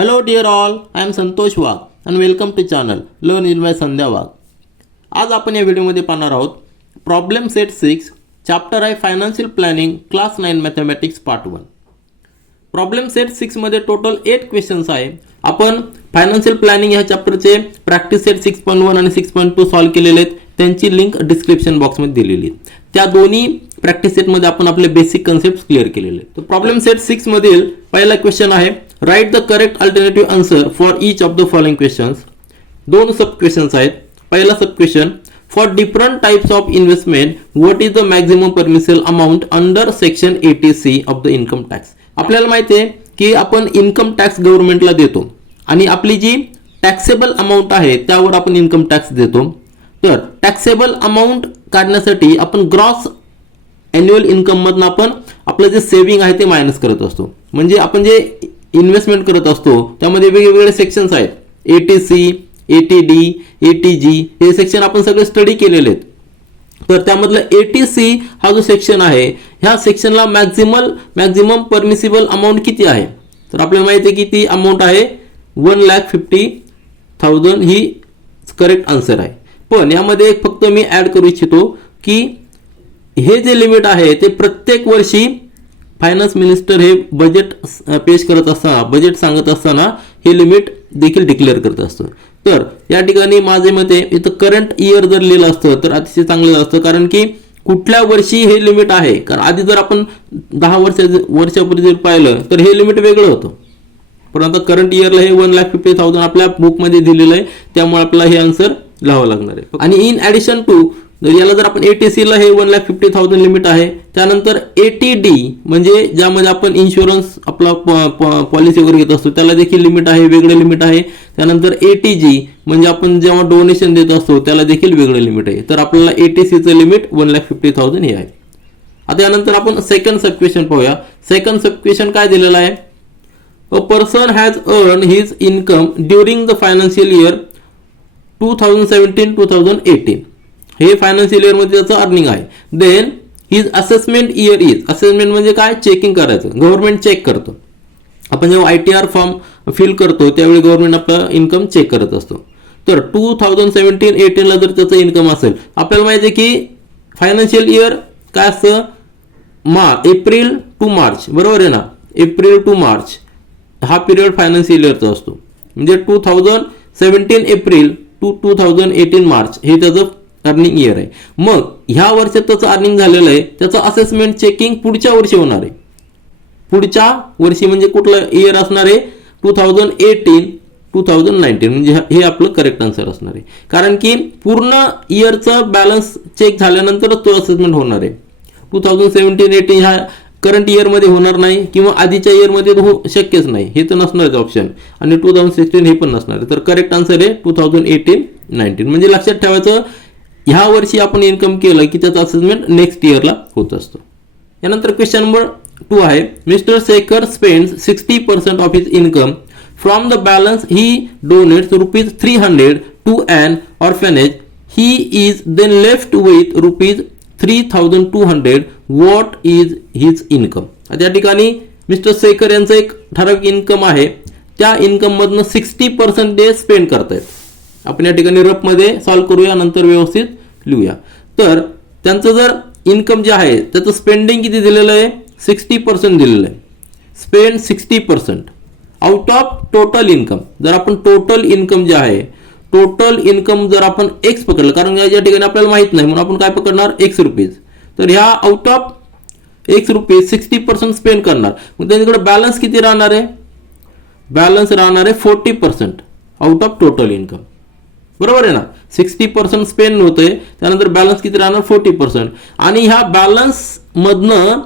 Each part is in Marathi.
Hello dear all, I am Santosh Wagh and welcome to channel Learn in by संध्या वाघ. आज आपण या व्हिडिओमध्ये पाहणार आहोत प्रॉब्लेम सेट 6 चॅप्टर आहे financial planning class 9 mathematics part 1. Problem set 6 मध्ये टोटल 8 क्वेश्चन्स आहे. आपण फायनान्शियल प्लॅनिंग या चॅप्टरचे प्रॅक्टिस सेट 6.1 आणि 6.2 सॉल्व केलेले आहेत. त्यांची लिंक डिस्क्रिप्शन बॉक्समध्ये दिलेली आहे. त्या दोन्ही प्रॅक्टिस सेटमध्ये आपण आपले बेसिक कन्सेप्ट्स क्लिअर केलेले आहेत. तर प्रॉब्लेम सेट 6 मधील पहिला क्वेश्चन आहे write the correct alternative answer for each of the following questions. दोन सब क्वेश्चन्स आहेत. पहिला sub question for different types of investment what is the maximum permissible amount under section 80C of the income tax. आपल्याला माहिती आहे की आपण इन्कम टॅक्स गव्हर्नमेंटला देतो आणि आपली जी टॅक्सेबल अमाऊंट आहे त्यावर आपण इन्कम टॅक्स देतो. तर टॅक्सेबल अमाऊंट काढण्यासाठी आपण ग्रॉस ॲन्युअल इन्कम मधून आपण आपलं जे सेव्हिंग आहे ते मायनस करत असतो. म्हणजे आपण जे इन्व्हेस्टमेंट करत असतो त्यामध्ये वेगवेगळे सेक्शन्स आहेत. 80C, 80D, 80G हे सेक्शन आपण सगळे स्टडी केलेले आहेत. तर त्यामधलं 80C हा जो सेक्शन आहे ह्या सेक्शनला मॅक्झिमम परमिसिबल अमाऊंट किती आहे. तर आपल्याला माहिती आहे की ती अमाऊंट आहे 1,50,000 ही करेक्ट आन्सर आहे. पण यामध्ये फक्त मी ॲड करू इच्छितो की हे जे लिमिट आहे ते प्रत्येक वर्षी फायनान्स मिनिस्टर हे बजेट पेश करत असताना बजेट सांगत असताना हे लिमिट देखील डिक्लेअर करत असतं. तर या ठिकाणी माझे मते इथं करंट इयर जर लिहिलं असतं तर अतिशय चांगलं असतं. कारण की कुठल्या वर्षी हे लिमिट आहे. कारण आधी जर आपण 10 वर्षापूर्वी जर पाहिलं तर हे लिमिट वेगळं होतं. परंतु करंट इयरला हे 1,50,000 आपल्या बुकमध्ये दिलेलं आहे. त्यामुळे आपल्याला हे आन्सर लिहावं लागणार आहे. आणि इन ॲडिशन टू याला जर आपण 80C ला हे 1,50,000 लिमिट आहे. त्यानंतर 80D म्हणजे ज्यामध्ये आपण इन्शुरन्स आपला पॉलिसी वगैरे घेत असतो त्याला देखील लिमिट आहे, वेगळं लिमिट आहे. त्यानंतर 80G म्हणजे आपण जेव्हा डोनेशन देत असतो त्याला देखील वेगळं लिमिट आहे. तर आपल्याला 80Cचं लिमिट 1,50,000 हे आहे. आता यानंतर आपण सेकंड सब क्वेश्चन पाहूया. सेकंड सब क्वेश्चन काय दिलेला आहे. A person has earn his income during the financial year 2017-2018. हे फायनान्शियल इयर मध्ये त्याचं अर्निंग आहे. Then his assessment year is. Assessment म्हणजे काय, चेकिंग करायचं. गव्हर्नमेंट चेक करतो. आपण जेव्हा ITR फॉर्म फिल करतो त्यावेळी गव्हर्नमेंट आपलं इन्कम चेक करत असतो. तर 2017-18 ला जर त्याचं इन्कम असेल, आपल्याला माहिती आहे की फायनान्शियल इयर काय असतं, एप्रिल टू मार्च, बरोबर आहे ना. एप्रिल टू मार्च हा पिरियड फायनान्शियल इयरचा असतो. म्हणजे 2017 एप्रिल टू 2018 मार्च हे त्याचं अर्निंग इयर आहे. मग ह्या वर्षात त्याचं अर्निंग झालेलं आहे, त्याचं असेसमेंट चेकिंग पुढच्या वर्षी होणार आहे. पुढच्या वर्षी म्हणजे कुठलं इयर असणार आहे, 2018-2019 म्हणजे हे आपलं करेक्ट आन्सर असणार आहे. कारण की पूर्ण इयरचं बॅलन्स चेक झाल्यानंतरच तो असेसमेंट होणार आहे. 2017-18 ह्या करंट इयरमध्ये होणार नाही किंवा आधीच्या इयरमध्ये शक्यच नाही, हे तर नसणारच ऑप्शन. आणि 2016 हे पण नसणार आहे. तर करेक्ट आन्सर आहे 2018-19. म्हणजे लक्षात ठेवायचं ह्या वर्षी आपण इन्कम केलं की त्याचं असेसमेंट नेक्स्ट इयरला होत असतो. यानंतर क्वेश्चन नंबर 2 आहे mister Shekhar spends 60% of his income from the balance he donates ₹300 to an orphanage. He is then left with ₹3,200. What is his income. त्या ठिकाणी मिस्टर शेखर यांचं एक ठराविक इन्कम आहे. त्या इन्कम मधनं 60% ते स्पेंड करतायत. आपण या ठिकाणी रफमध्ये सॉल्व्ह करूया, नंतर व्यवस्थित लिहूया. तर त्यांचं जर इन्कम जे आहे त्याचं स्पेंडिंग किती दिलेलं आहे, 60% दिलेलं आहे. Spend 60% out of total income. जर आपण टोटल इन्कम जे आहे, टोटल इन्कम जर आपण एक्स पकडलं, कारण या ठिकाणी आपल्याला माहित नाही म्हणून आपण काय पकडणार, एक्स रुपीज. तर ह्या out of x rupees 60% spend करणार. मग त्यांच्याकडे बॅलन्स किती राहणार आहे, बॅलन्स राहणार आहे 40% आउट ऑफ टोटल इन्कम. बरोबर आहे ना. 60% स्पेंड होतंय, त्यानंतर बॅलन्स किती राहणार 40%. आणि ह्या बॅलन्स मधनं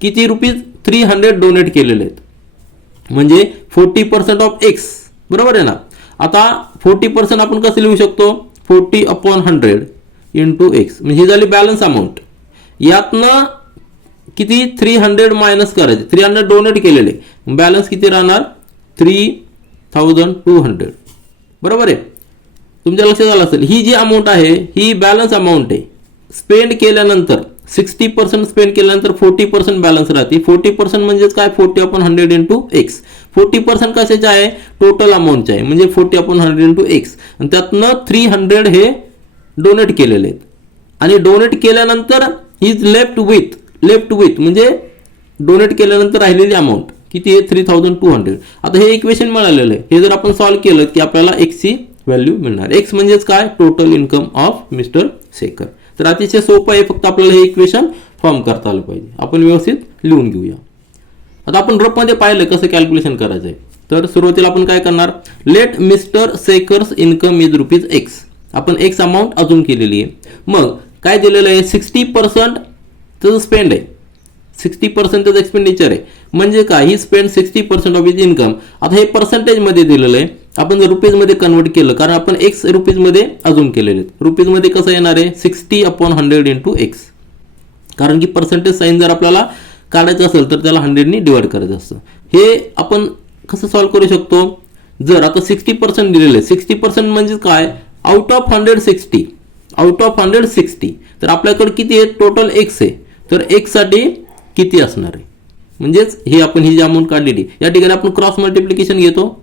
किती रुपीज 300 डोनेट केलेले आहेत. म्हणजे 40% ऑफ एक्स. बरोबर आहे ना. आता 40% आपण कसं लिहू शकतो, 40/100 इंटू एक्स म्हणजे झाली बॅलन्स अमाऊंट. यातनं किती 300 मायनस करायचे, 300 डोनेट केलेले, बॅलन्स किती राहणार 3,200. बरोबर आहे. तुमच्या लक्षात आलं असेल ही जी अमाऊंट आहे ही बॅलन्स अमाऊंट आहे. स्पेंड केल्यानंतर 60% स्पेंड केल्यानंतर 40% बॅलन्स राहते. 40% म्हणजेच काय 40/100 इंटू एक्स 40% कशाचे आहे, टोटल अमाऊंटचे आहे, म्हणजे 40/100 इंटू एक्स, आणि त्यातनं 300 हे डोनेट केलेले आहेत, आणि डोनेट केल्यानंतर इज लेफ्ट विथ म्हणजे डोनेट केल्यानंतर राहिलेली अमाऊंट किती आहे, 3200. आता हे इक्वेशन मिळालेलं आहे, हे जर आपण सॉल्व्ह केलं की आपल्याला एक्सची व्हॅल्यू मिळणार. एक्स म्हणजेच काय, total income of mister Shekhar. तर अतिशय सोपं आहे, फक्त आपल्याला हे इक्वेशन फॉर्म करता आलं पाहिजे. आपण व्यवस्थित लिहून घेऊया. आता आपण रफमध्ये पाहिलं कसं कॅल्क्युलेशन करायचं आहे. तर सुरुवातीला आपण काय करणार, let mister Shekhar's income is rupees x. आपण एक्स अमाऊंट अजून केलेली आहे. मग काय दिलेलं आहे, 60% त्याचं स्पेंड आहे, 60% त्याचं एक्सपेंडिचर आहे, म्हणजे काय, ही स्पेंड 60% ऑफ इज इन्कम. आता हे पर्सेंटेजमध्ये दिलेलं आहे, आपण जर रुपीजमध्ये कन्वर्ट केलं, कारण आपण एक्स रुपीजमध्ये अजून केलेले आहेत, रुपीजमध्ये कसं येणार आहे, 60/100 इंटू एक्स, कारण की पर्सेंटेज साईन जर आपल्याला काढायचं असेल तर त्याला 100ने डिवाइड करायचं असतं. हे आपण कसं सॉल्व्ह करू शकतो, जर आता 60% दिलेलं आहे, 60% म्हणजे काय, आउट ऑफ 160, तर आपल्याकडे किती आहे, टोटल एक्स आहे, तर एक्स साठी किती असणार आहे, म्हणजेच हे आपण ही जी अमाऊंट काढलेली, या ठिकाणी आपण क्रॉस मल्टिप्लिकेशन घेतो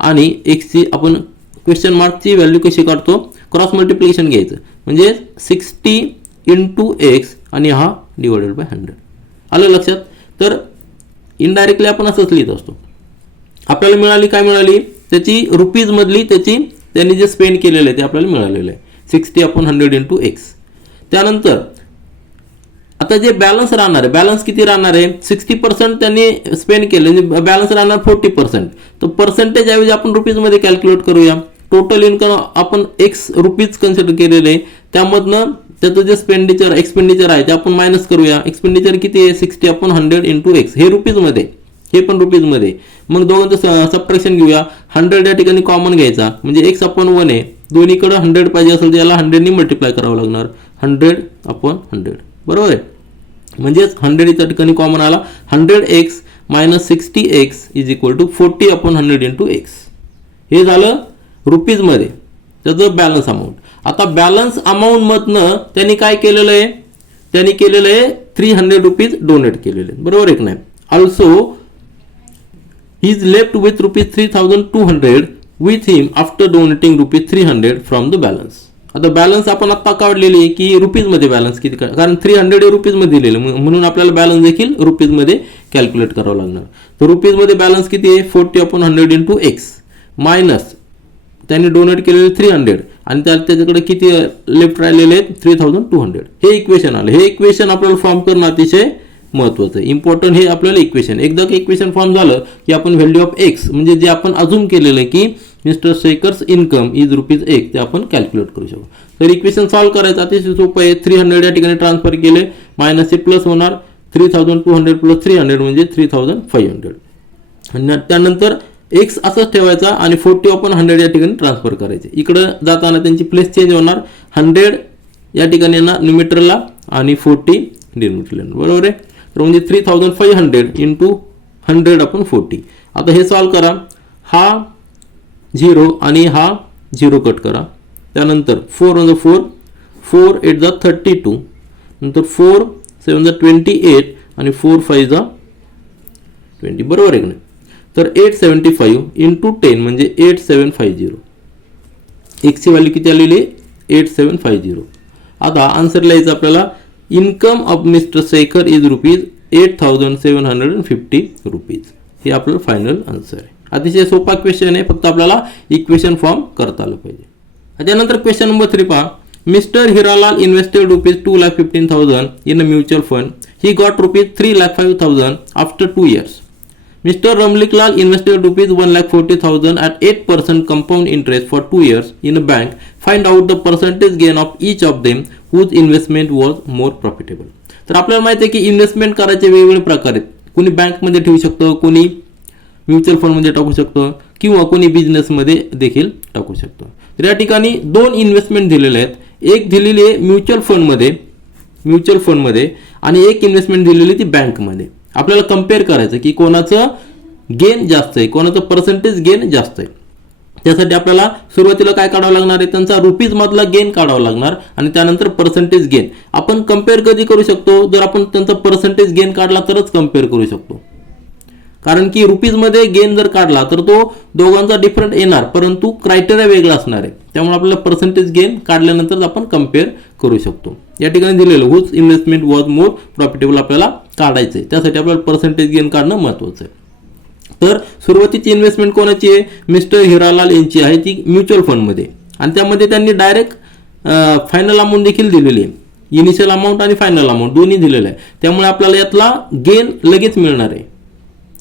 आणि एक्सची आपण क्वेश्चन मार्कची व्हॅल्यू कशी काढतो, क्रॉस मल्टिप्लिकेशन घ्यायचं, म्हणजे 60 इंटू एक्स आणि हा डिवायडेड बाय 100. आलं लक्षात. तर इनडायरेक्टली आपण असंच लिहित असतो. आपल्याला मिळाली, काय मिळाली, त्याची रुपीजमधली त्यांनी जे स्पेंड केलेलं आहे ते आपल्याला मिळालेलं आहे, 60/100 इंटू एक्स. त्यानंतर आता जे बॅलन्स राहणार आहे, बॅलन्स किती राहणार आहे, 60% त्यांनी स्पेंड केलं, म्हणजे बॅलन्स राहणार 40%. तर पर्सेंटेज ऐवजी आपण रुपीजमध्ये कॅल्क्युलेट करूया. टोटल इन्कम आपण एक्स रुपीज कन्सिडर केलेले आहे, त्यामधनं त्याचं जे एक्सपेंडिचर आहे ते आपण मायनस करूया. एक्सपेंडिचर किती आहे, 60/100 इंटू एक्स, हे रुपीजमध्ये, हे पण रुपीजमध्ये. मग दोघांचं सबट्रॅक्शन घेऊया. 100 या ठिकाणी कॉमन घ्यायचा, म्हणजे x/1 आहे, दोन्हीकडे 100 पाहिजे असेल तर याला 100ने मल्टिप्लाय करावं लागणार, 100/100, बरोबर आहे. म्हणजेच 100 इथं ठिकाणी कॉमन आला, 100x minus 60x is equal to 40/100 into x. हे झालं रुपीजमध्ये त्याचं बॅलन्स अमाऊंट. आता बॅलन्स अमाऊंटमधनं त्यांनी काय केलेलं आहे, त्यांनी केलेलं आहे 300 रुपीज डोनेट केलेले, बरोबर आहे की नाही. Also he is left with rupees 3200 with him after donating rupees 300 from the balance. आता बॅलन्स आपण आत्ता काढलेली आहे की रुपीजमध्ये बॅलन्स किती, कारण 300 हे रुपीजमध्ये दिलेलं, म्हणून आपल्याला बॅलन्स देखील रुपीजमध्ये कॅल्क्युलेट करावं लागणार. तर रुपीजमध्ये बॅलन्स किती आहे, 40/100 इंटू एक्स मायनस त्यांनी डोनेट केलेले 300 आणि त्याच्याकडे किती लेफ्ट राहिलेले आहेत, 3200. हे इक्वेशन आलं. हे इक्वेशन आपल्याला फॉर्म करणं अतिशय महत्त्वाचं आहे, इम्पॉर्टंट. हे आपल्याला इक्वेशन, एकदा की इक्वेशन फॉर्म झालं की आपण व्हॅल्यू ऑफ एक्स, म्हणजे जे आपण अजून केलेलं आहे की mister Shekhar's income is rupees x, ते आपण कॅल्क्युलेट करू शकतो. तर इक्वेशन सॉल्व्ह करायचं अतिशय सोपं आहे. 300 या ठिकाणी ट्रान्सफर केले, मायनस ते प्लस होणार, 3200 प्लस 300 म्हणजे 3500, आणि त्यानंतर एक्स असंच ठेवायचा आणि 40/100 या ठिकाणी ट्रान्सफर करायचे. इकडं जाताना त्यांची प्लेस चेंज होणार, 100 या ठिकाणी येणार न्यूमिटरला आणि 40 डिनोमिनेटरला, बरोबर आहे. तर म्हणजे 3500 इंटू 100/40. आता हे सॉल्व्ह करा, हा 0 आणि हा 0 कट करा, त्यानंतर 4 × 4, 4 8 32, नंतर 4 7 28 आणि 4 5 20, बरोबर आहे की नाही. तर 875 इंटू 10 म्हणजे 8750. एक्सची व्हॅल्यू किती आलेली आहे, 8750. आता आन्सर लिहायचं आपल्याला, income of mister Shekhar is rupees 8750 rupees. हे आपलं फायनल आन्सर आहे. अतिशय सोपा क्वेश्चन आहे, फक्त आपल्याला इक्वेशन फॉर्म करता आलं पाहिजे. त्यानंतर क्वेश्चन नंबर 3 पहा. Mister Hiralal invested rupees 2,15,000 in a mutual fund. He got rupees 3,05,000 after 2 years. Mr. Ramliklal invested rupees 1,40,000 at 8% compound interest for 2 years in a bank. Find out the percentage gain of each of them whose investment was more profitable. तर आपल्याला माहिती आहे की इन्व्हेस्टमेंट करायचे वेगवेगळे प्रकार आहेत. कोणी बँकमध्ये ठेवू शकतं, कोणी म्युच्युअल फंडमध्ये टाकू शकतं, किंवा कोणी बिझनेसमध्ये देखील टाकू शकतं. तर या ठिकाणी 2 इन्व्हेस्टमेंट दिलेले आहेत. एक दिलेली आहे म्युच्युअल फंडमध्ये आणि एक इन्व्हेस्टमेंट दिलेली ती बँकमध्ये. आपल्याला कम्पेअर करायचं की कोणाचं गेन जास्त आहे, कोणाचं पर्सेंटेज गेन जास्त आहे. त्यासाठी आपल्याला सुरुवातीला काय काढावं लागणार आहे, त्यांचा रुपीज मधला गेन काढावा लागणार आणि त्यानंतर पर्सेंटेज गेन. आपण कम्पेअर कधी करू शकतो, जर आपण त्यांचा पर्सेंटेज गेन काढला तरच कम्पेअर करू शकतो. कारण की रुपीजमध्ये गेन जर काढला तर तो दोघांचा डिफरंट येणार, परंतु क्रायटेरिया वेगळा असणार आहे. त्यामुळे आपल्याला पर्सेंटेज गेन काढल्यानंतर आपण कम्पेअर करू शकतो. या ठिकाणी दिलेलं whose investment was more profitable आपल्याला काढायचं आहे, त्यासाठी आपल्याला पर्सेंटेज गेन काढणं महत्त्वाचं आहे. तर सुरुवातीची इन्व्हेस्टमेंट कोणाची आहे? मिस्टर हिरालाल यांची आहे, ती म्युच्युअल फंडमध्ये, आणि त्यामध्ये त्यांनी डायरेक्ट फायनल अमाऊंट देखील दिलेली आहे. इनिशियल अमाऊंट आणि फायनल अमाऊंट दोन्ही दिलेलं आहे. त्यामुळे आपल्याला यातला गेन लगेच मिळणार आहे.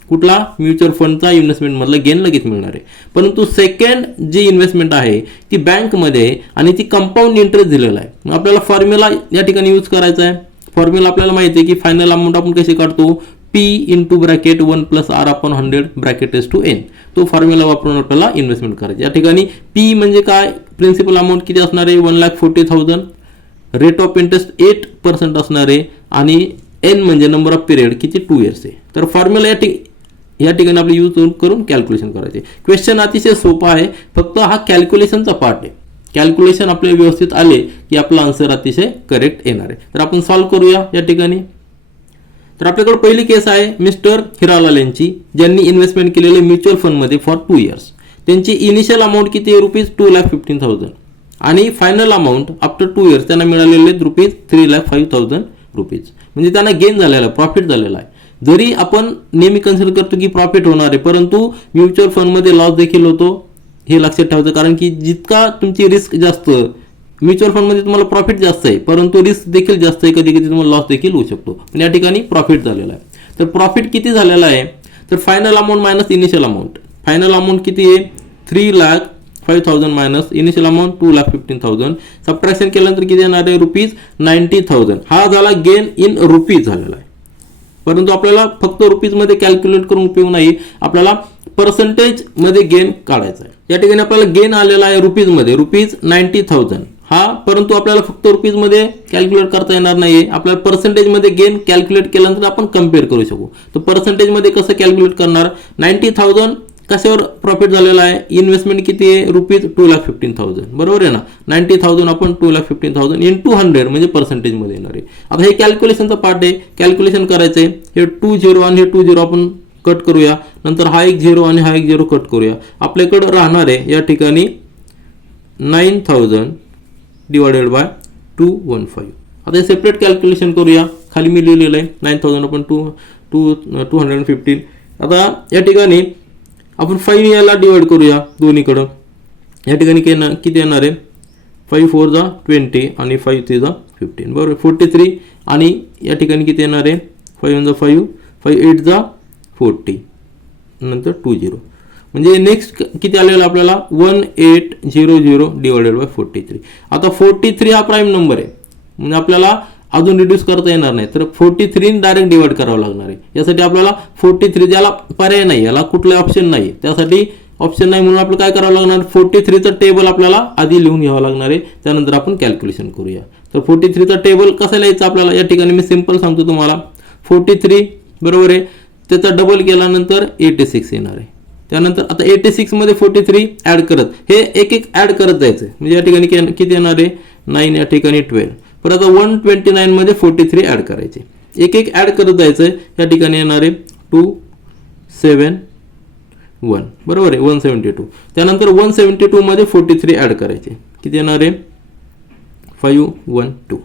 कुठला? म्युच्युअल फंडचा इन्व्हेस्टमेंटमधला गेन लगेच मिळणार आहे. परंतु सेकंड जी इन्व्हेस्टमेंट आहे ती बँकमध्ये आणि ती कंपाऊंड इंटरेस्ट दिलेला आहे. आपल्याला फॉर्म्युला या ठिकाणी यूज करायचा आहे. फॉर्म्युला आपल्याला माहिती आहे की फायनल अमाऊंट आपण कशी काढतो? P into bracket 1 + R upon 100 bracket raise to N. तो फॉर्म्युला वापरून आपल्याला इन्व्हेस्टमेंट करायची. या ठिकाणी P म्हणजे काय? प्रिन्सिपल अमाऊंट किती असणार आहे? 1,40,000. रेट ऑफ इंटरेस्ट 8% असणार आहे, आणि N म्हणजे नंबर ऑफ पिरियड किती? 2 इयर्स आहे. तर फॉर्म्युला या ठिकाणी आपले यूज करून कॅल्क्युलेशन करायचे. क्वेश्चन अतिशय सोपा आहे, फक्त हा कॅल्क्युलेशनचा पार्ट आहे. कॅल्क्युलेशन आपले व्यवस्थित आले की आपला आन्सर अतिशय करेक्ट येणार आहे. तर आपण सॉल्व्ह करूया या ठिकाणी. तर आपल्याकडे पहिली केस आहे मिस्टर हिरालाल यांची, ज्यांनी इन्व्हेस्टमेंट केलेले म्युच्युअल फंडमध्ये फॉर 2 इयर्स. त्यांची इनिशियल अमाऊंट किती आहे? ₹2,15,000, आणि फायनल अमाऊंट आफ्टर 2 इयर्स त्यांना मिळालेले ₹3,05,000. म्हणजे त्यांना गेन झालेला आहे, प्रॉफिट झालेला आहे. जरी आपण नेहमी कन्सिडर करतो की प्रॉफिट होणार आहे, परंतु म्युच्युअल फंडमध्ये लॉस देखील होतो, हे लक्षात ठेवायचं. कारण की जितका तुमची रिस्क जास्त, म्युच्युअल फंडमध्ये तुम्हाला प्रॉफिट जास्त आहे, परंतु रिस्क देखील जास्त आहे, कधी कधी तुम्हाला लॉस देखील होऊ शकतो. पण या ठिकाणी प्रॉफिट झालेला आहे. तर प्रॉफिट किती झालेला आहे? तर final amount minus initial amount. Final amount किती आहे? 3,05,000 मायनस इनिशियल अमाऊंट 2,15,000. सबट्रॅक्शन केल्यानंतर किती येणार आहे? ₹90,000. हा झाला गेन इन रुपीज झालेला आहे. परंतु आपल्याला फक्त रुपीजमध्ये कॅल्क्युलेट करून उपयोग नाही, आपल्याला पर्सेंटेजमध्ये गेन काढायचा आहे. या ठिकाणी आपल्याला गेन आलेला आहे रुपीजमध्ये, ₹90,000 हा. परंतु आपल्याला फक्त रुपीजमध्ये कॅल्क्युलेट करता येणार नाही, आपल्याला पर्सेंटेजमध्ये गेन कॅल्क्युलेट केल्यानंतर आपण कम्पेअर करू शकू. तर पर्सेंटेजमध्ये कसं कॅल्क्युलेट करणार? 90,000 कशावर प्रॉफिट झालेला आहे? इन्व्हेस्टमेंट किती आहे? ₹2,15,000. बरोबर आहे ना? 90,000 आपण 2,15,000 इंटू 100 म्हणजे पर्सेंटेजमध्ये येणार आहे. आता हे कॅल्क्युलेशनचा पार्ट आहे, कॅल्क्युलेशन करायचं आहे. हे 2 0 आणि हे 2 0 आपण कट करूया, नंतर हा एक 0 आणि हा एक 0 कट करूया. आपल्याकडे राहणार आहे या ठिकाणी 9,000 डिवायडेड बाय 215. आता हे सेपरेट कॅल्क्युलेशन करूया. खाली मी लिहिलेलं आहे 9,000 आपण 215. आता या ठिकाणी आपण 5 याला डिवाइड करूया दोन्हीकडं. या ठिकाणी किती येणार आहे? 5 4 जा 20 आणि 5 3 जा 15. बरोबर, 43. आणि या ठिकाणी किती येणार आहे? 5 1 जा 5, 5 8 जा 40, नंतर 2 0. म्हणजे नेक्स्ट किती आलेला आपल्याला? 1800 डिवायडेड बाय 43. आता 43 हा प्राईम नंबर आहे, म्हणजे आपल्याला अजून रिड्यूस करता येणार नाही, तर 43 डायरेक्ट डिवाइड करावं लागणार आहे. यासाठी आपल्याला 43, ज्याला पर्याय नाही, याला कुठला ऑप्शन नाही, त्यासाठी ऑप्शन नाही म्हणून आपलं काय करावं लागणार? 43चं टेबल आपल्याला आधी लिहून घ्यावं लागणार आहे, त्यानंतर आपण कॅल्क्युलेशन करूया. तर 43चा टेबल कसं लिहायचं आपल्याला? या ठिकाणी मी सिंपल सांगतो तुम्हाला. 43 बरोबर आहे, त्याचा डबल केल्यानंतर 86 येणार आहे. त्यानंतर आता 86 मध्ये 43 ऍड करत, हे एक एक ऍड करत जायचं. म्हणजे या ठिकाणी किती येणार आहे? 9, या ठिकाणी 12. परत आता 129 मध्ये 43 ऍड करायचे, एक एक ऍड करत जायचं. या ठिकाणी येणार आहे 271, बरोबर आहे, 172. त्यानंतर 172 मध्ये 43 ऍड करायचे, किती येणार आहे? 512.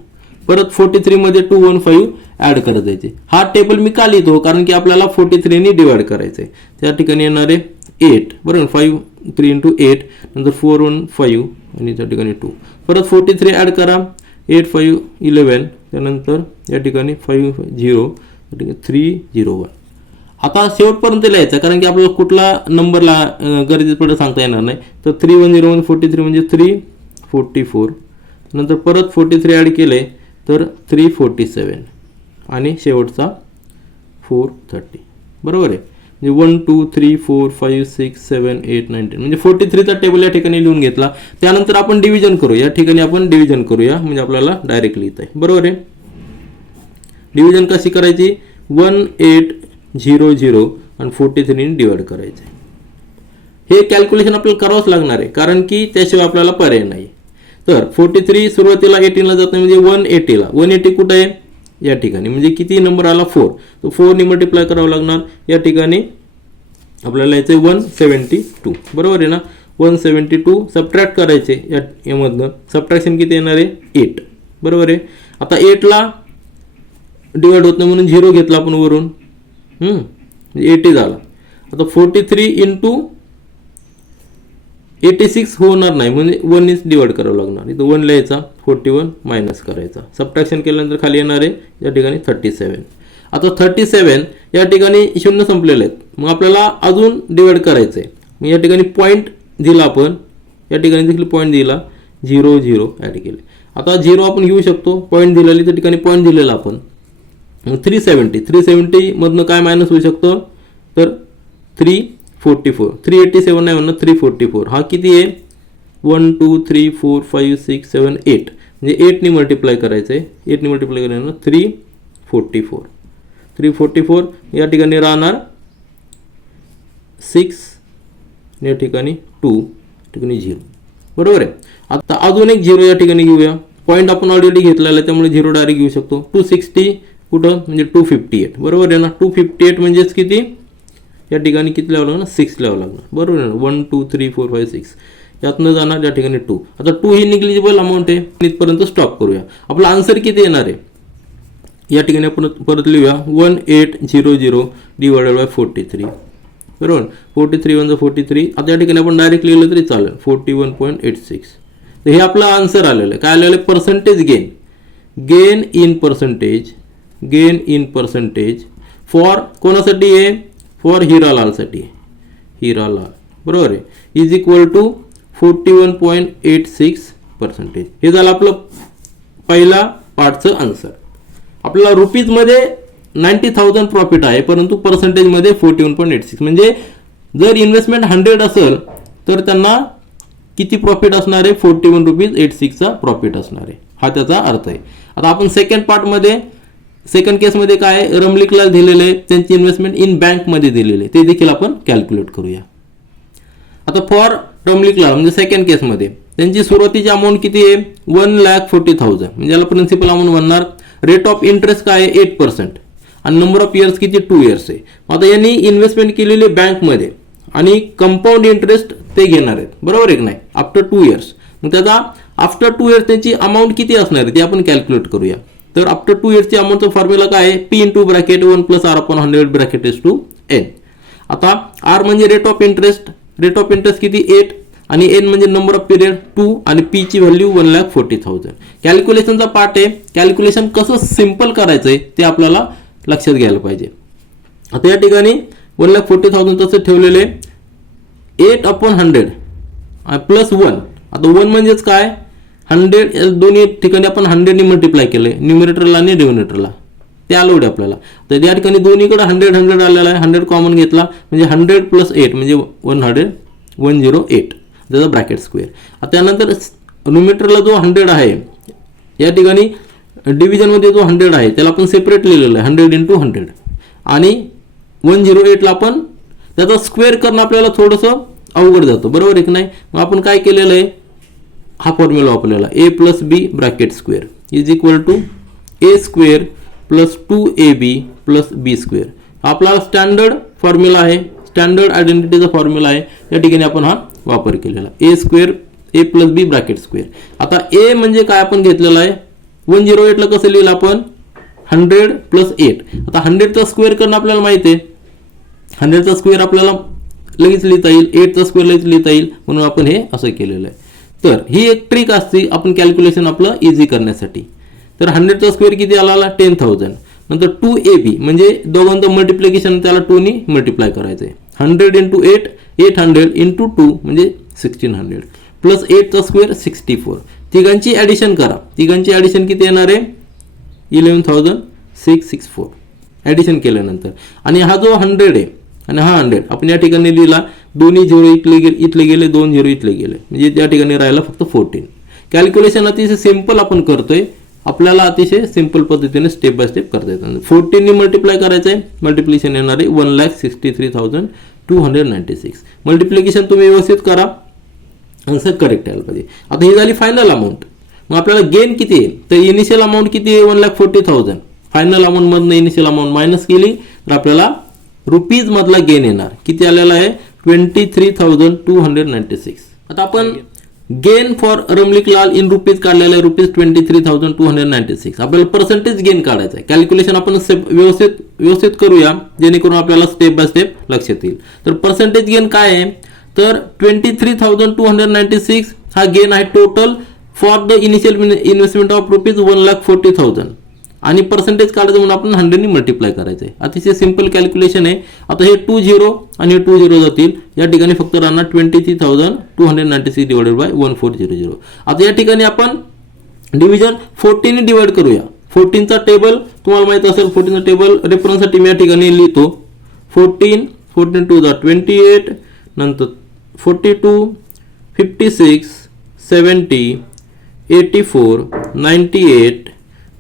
परत 43 मध्ये 215 ऍड करत जायचे. हा टेबल मी का लिहितो? कारण की आपल्याला 43 ने डिवाइड करायचं आहे. त्या ठिकाणी येणार आहे 8, बरोबर, 5 3 × 8, नंतर 4 1 5 आणि त्या ठिकाणी 2. परत 43 ऍड करा, 8 5 11, त्यानंतर या ठिकाणी 5 0, 301. आता शेवटपर्यंत लिहायचं, कारण की आपल्याला कुठला नंबरला गरजेचं सांगता येणार नाही. तर 3101 43 म्हणजे 344, नंतर परत 43 ॲड केले तर 347 आणि शेवटचा 430. बरोबर आहे. म्हणजे 1 2 3 4 5 6 7 8 9 10 म्हणजे 43चा टेबल या ठिकाणी लिहून घेतला. त्यानंतर आपण डिव्हिजन करू, या ठिकाणी आपण डिव्हिजन करूया, म्हणजे आपल्याला डायरेक्ट लिहिता आहे. बरोबर आहे. डिव्हिजन कशी करायची? 1800 आणि 43 ने डिवाइड करायचे. हे कॅल्क्युलेशन आपल्याला करावंच लागणार आहे, कारण की त्याशिवाय आपल्याला पर्याय नाही. तर 43 सुरुवातीला 18 ला जात नाही, म्हणजे 180 ला. 180 कुठे आहे? या ठिकाणी. म्हणजे किती नंबर आला? 4. तो 4 ने मल्टिप्लाय करावं लागणार. या ठिकाणी आपल्याला याचे 172 बरोबर आहे ना. 172 सबट्रॅक्ट करायचे यामधनं. सबट्रॅक्शन किती येणार आहे 8 बरोबर आहे. आता 8ला डिवाइड होत नाही म्हणून 0 घेतला आपण वरून 80 झाला. आता 43 इंटू 86 होणार नाही म्हणजे 1 इज डिवाइड करावं लागणार. इथं 1 लिहायचा 41 मायनस करायचा. सबट्रॅक्शन केल्यानंतर खाली येणार आहे या ठिकाणी 37. आता 37 या ठिकाणी शून्य संपलेले आहेत. मग आपल्याला अजून डिवाइड करायचं आहे. मग या ठिकाणी पॉईंट दिला आपण, या ठिकाणी देखील पॉईंट दिला 0 0 ॲड केले. आता 0 आपण घेऊ शकतो, पॉईंट दिलेली त्या ठिकाणी पॉईंट दिलेला आपण. मग 370 मधनं काय मायनस होऊ शकतं तर 344. 387 नाही म्हणणं 344. हा किती आहे 1 2 3 4 5 6 7 8 म्हणजे 8ने मल्टिप्लाय करायचं आहे. 8ने मल्टिप्लाय केल्यानं 344. 344 या ठिकाणी राहणार 6 या ठिकाणी 2 ठिकाणी 0 बरोबर आहे. आता अजून एक 0 या ठिकाणी घेऊया. पॉईंट आपण ऑलरेडी घेतलेला आहे त्यामुळे 0 डायरेक्ट घेऊ शकतो. 260 कुठं म्हणजे 258 बरोबर आहे ना. 258 म्हणजेच किती या ठिकाणी किती लिहावं लागणार 6 लिहावं लागणार बरोबर आहे ना. 1 2 3 4 5 6 यातनं जाणार या ठिकाणी 2. आता 2 ही निग्लिजिबल अमाऊंट आहे. इथपर्यंत स्टॉप करूया. आपला आन्सर किती येणार आहे या ठिकाणी आपण परत लिहूया 1800 डिवायडेड बाय 43 बरोबर. 43 1 43. आता या ठिकाणी आपण डायरेक्ट लिहिलं तरी चालेल 41.86. तर हे आपलं आन्सर आलेलं आहे. काय आलेलं आहे percentage gain in percentage for कोणासाठी आहे फॉर हिरालालसाठी. हिरालाल बरोबर आहे इज इक्वल टू 41.86%. हे झालं आपलं पहिला पार्टचं आन्सर. आपल्याला रुपीजमध्ये 90,000 प्रॉफिट आहे परंतु पर्सेंटेजमध्ये 41.86 म्हणजे जर इन्व्हेस्टमेंट 100 असेल तर त्यांना किती प्रॉफिट असणार आहे 41 रुपीज 86चा प्रॉफिट असणार आहे. हा त्याचा अर्थ आहे. आता आपण सेकंड केसमध्ये काय रमलिकला दिलेले त्यांची इन्व्हेस्टमेंट इन बँकमध्ये दिलेले ते देखील आपण कॅल्क्युलेट करूया. आता फॉर रमलिकला म्हणजे सेकंड केसमध्ये त्यांची सुरुवातीची अमाऊंट किती आहे 1,40,000 म्हणजे याला प्रिन्सिपल अमाऊंट म्हणणार. रेट ऑफ इंटरेस्ट काय आहे 8% आणि नंबर ऑफ इयर्स किती 2 इयर्स आहे. आता यांनी इन्व्हेस्टमेंट केलेली बँकमध्ये आणि कंपाऊंड इंटरेस्ट ते घेणार आहेत बरोबर आहे की नाही आफ्टर 2 इयर्स. मग त्याचा आफ्टर 2 इयर्स त्यांची अमाऊंट किती असणार आहे ते आपण कॅल्क्युलेट करूया. तर आफ्टर 2 इयर्सची अमाऊंटचा फॉर्म्युला काय आहे P into bracket 1 + R/100 bracket is to N. आता R म्हणजे रेट ऑफ इंटरेस्ट किती 8 आणि N म्हणजे नंबर ऑफ पिरियड 2 आणि P ची व्हॅल्यू 1,40,000. कॅल्क्युलेशनचा पार्ट आहे. कॅल्क्युलेशन कसं सिम्पल करायचं आहे ते आपल्याला लक्षात घ्यायला पाहिजे. आता या ठिकाणी 1,40,000 तसं ठेवलेले 8/100 प्लस 1. आता 1 म्हणजेच काय 100 दोन्ही ठिकाणी आपण 100ने मल्टिप्लाय केले न्यूमरेटरला आणि डिनोमिनेटरला ते आलोड आपल्याला. तर या ठिकाणी दोन्हीकडे 100 आलेला आहे. 100 कॉमन घेतला म्हणजे 100 + 8 म्हणजे 108 त्याचा ब्रॅकेट स्क्वेअर. आता त्यानंतर न्यूमरेटरला जो 100 आहे या ठिकाणी डिव्हिजनमध्ये जो 100 आहे त्याला आपण सेपरेट लिहिलेलं आहे 100 × 100 आणि 108ला आपण त्याचा स्क्वेअर करणं आपल्याला थोडंसं अवघड जातं बरोबर आहे की नाही. मग आपण काय केलेलं आहे हा फॉर्म्युला वापरलेला A + B bracket square is equal to A² + 2AB + B². आपला स्टँडर्ड फॉर्म्युला आहे स्टँडर्ड आयडेंटिटीचा फॉर्म्युला आहे. या ठिकाणी आपण हा वापर केलेला A² A + B bracket square. आता A म्हणजे काय आपण घेतलेला आहे 108ला कसं लिहिलं आपण 100 + 8. आता 100चा स्क्वेअर करणं आपल्याला माहिती आहे. 100चा स्क्वेअर आपल्याला लगेच लिहिता येईल 8चा स्क्वेअर लगेच लिहिता येईल म्हणून आपण हे असं केलेलं आहे. तर ही एक ट्रिक असते आपण कॅल्क्युलेशन आपलं इझी करण्यासाठी. तर 100चा स्क्वेअर किती आला 10,000. नंतर 2AB म्हणजे दोघांचं मल्टिप्लिकेशन त्याला 2ने मल्टिप्लाय करायचं आहे. 100 × 8 800 × 2 म्हणजे 1600 प्लस 8चा स्क्वेअर 64. तिघांची ॲडिशन करा. तिघांची ॲडिशन किती येणार आहे 11,664 ॲडिशन केल्यानंतर. आणि हा जो 100 आहे आणि हा 100 आपण या ठिकाणी लिहिला दोन्ही 0 इथले गेले 2 0 इथले गेले म्हणजे त्या ठिकाणी राहिला फक्त 14. कॅल्क्युलेशन अतिशय सिम्पल आपण करतोय. आपल्याला अतिशय सिंपल पद्धतीने स्टेप बाय स्टेप करता येतं. 14ने मल्टिप्लाय करायचं आहे मल्टिप्लिकेशन येणार आहे 1,63,296. मल्टिप्लिकेशन तुम्ही व्यवस्थित करा आन्सर करेक्ट यायला पाहिजे. आता ही झाली फायनल अमाऊंट. मग आपल्याला गेन किती आहे तर इनिशियल अमाऊंट किती आहे 1,40,000. फायनल अमाऊंटमधनं इनिशियल अमाऊंट मायनस केली तर आपल्याला रुपीज मधला गेन येणार. किती आलेला आहे? 23,296. आता आपण गेन फॉर रमलिकलाल इन रुपीज काढलेला आहे रुपीज 23,296. आपल्याला पर्सेंटेज गेन काढायचा आहे. कॅल्क्युलेशन आपण व्यवस्थित करूया जेणेकरून आपल्याला स्टेप बाय स्टेप लक्षात येईल. तर पर्सेंटेज गेन काय आहे? तर 23,296 हा गेन आहे total for the initial investment of rupees 1,40,000 आणि पर्सेंटेज काढायचं म्हणून आपण 100 ने मल्टिप्लाय करायचं आहे. अतिशय सिंपल कॅल्क्युलेशन आहे. आता हे 2 0 आणि हे 2 0 जातील. या ठिकाणी फक्त राहणार 23,296 डिवाइडेड बाय 1,400. आता या ठिकाणी आपण डिव्हिजन 14 ने डिवाइड करूया. 14चा टेबल तुम्हाला माहित असेल. 14चा टेबल रेफरन्ससाठी मी या ठिकाणी लिहितो. 14 2 28 नंतर 42 56 70 84 98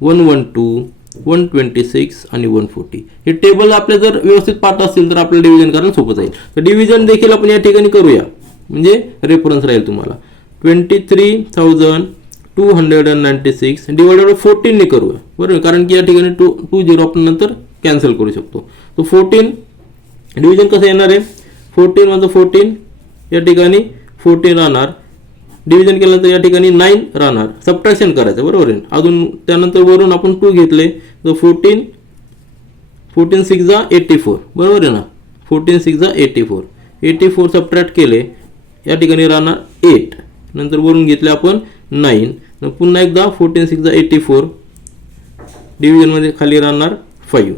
112 126 आणि 140. हे टेबल आपले जर व्यवस्थित पाठ असतील तर आपल्याला डिव्हिजन करणं सोपं जाईल. तर डिव्हिजन देखील आपण या ठिकाणी करूया म्हणजे रेफरन्स राहील तुम्हाला. 23,296 डिवाइडेड बाय 14 ने करूया बरोबर, कारण की या ठिकाणी 2 0 आपण नंतर कॅन्सल करू शकतो. तो 14 डिव्हिजन कसं येणार आहे? 14 म्हणजे 14 या ठिकाणी 14 राहणार. डिव्हिजन केल्यानंतर या ठिकाणी 9 राहणार. सबट्रॅक्शन करायचं बरोबर आहे. अजून त्यानंतर वरून आपण 2 घेतले तर 14 6 जा 84 बरोबर आहे ना. 14 6 जा 84 84 सबट्रॅक्ट केले या ठिकाणी राहणार 8. नंतर वरून घेतले आपण 9. पुन्हा एकदा 14 6 जा 84 डिव्हिजनमध्ये खाली राहणार 5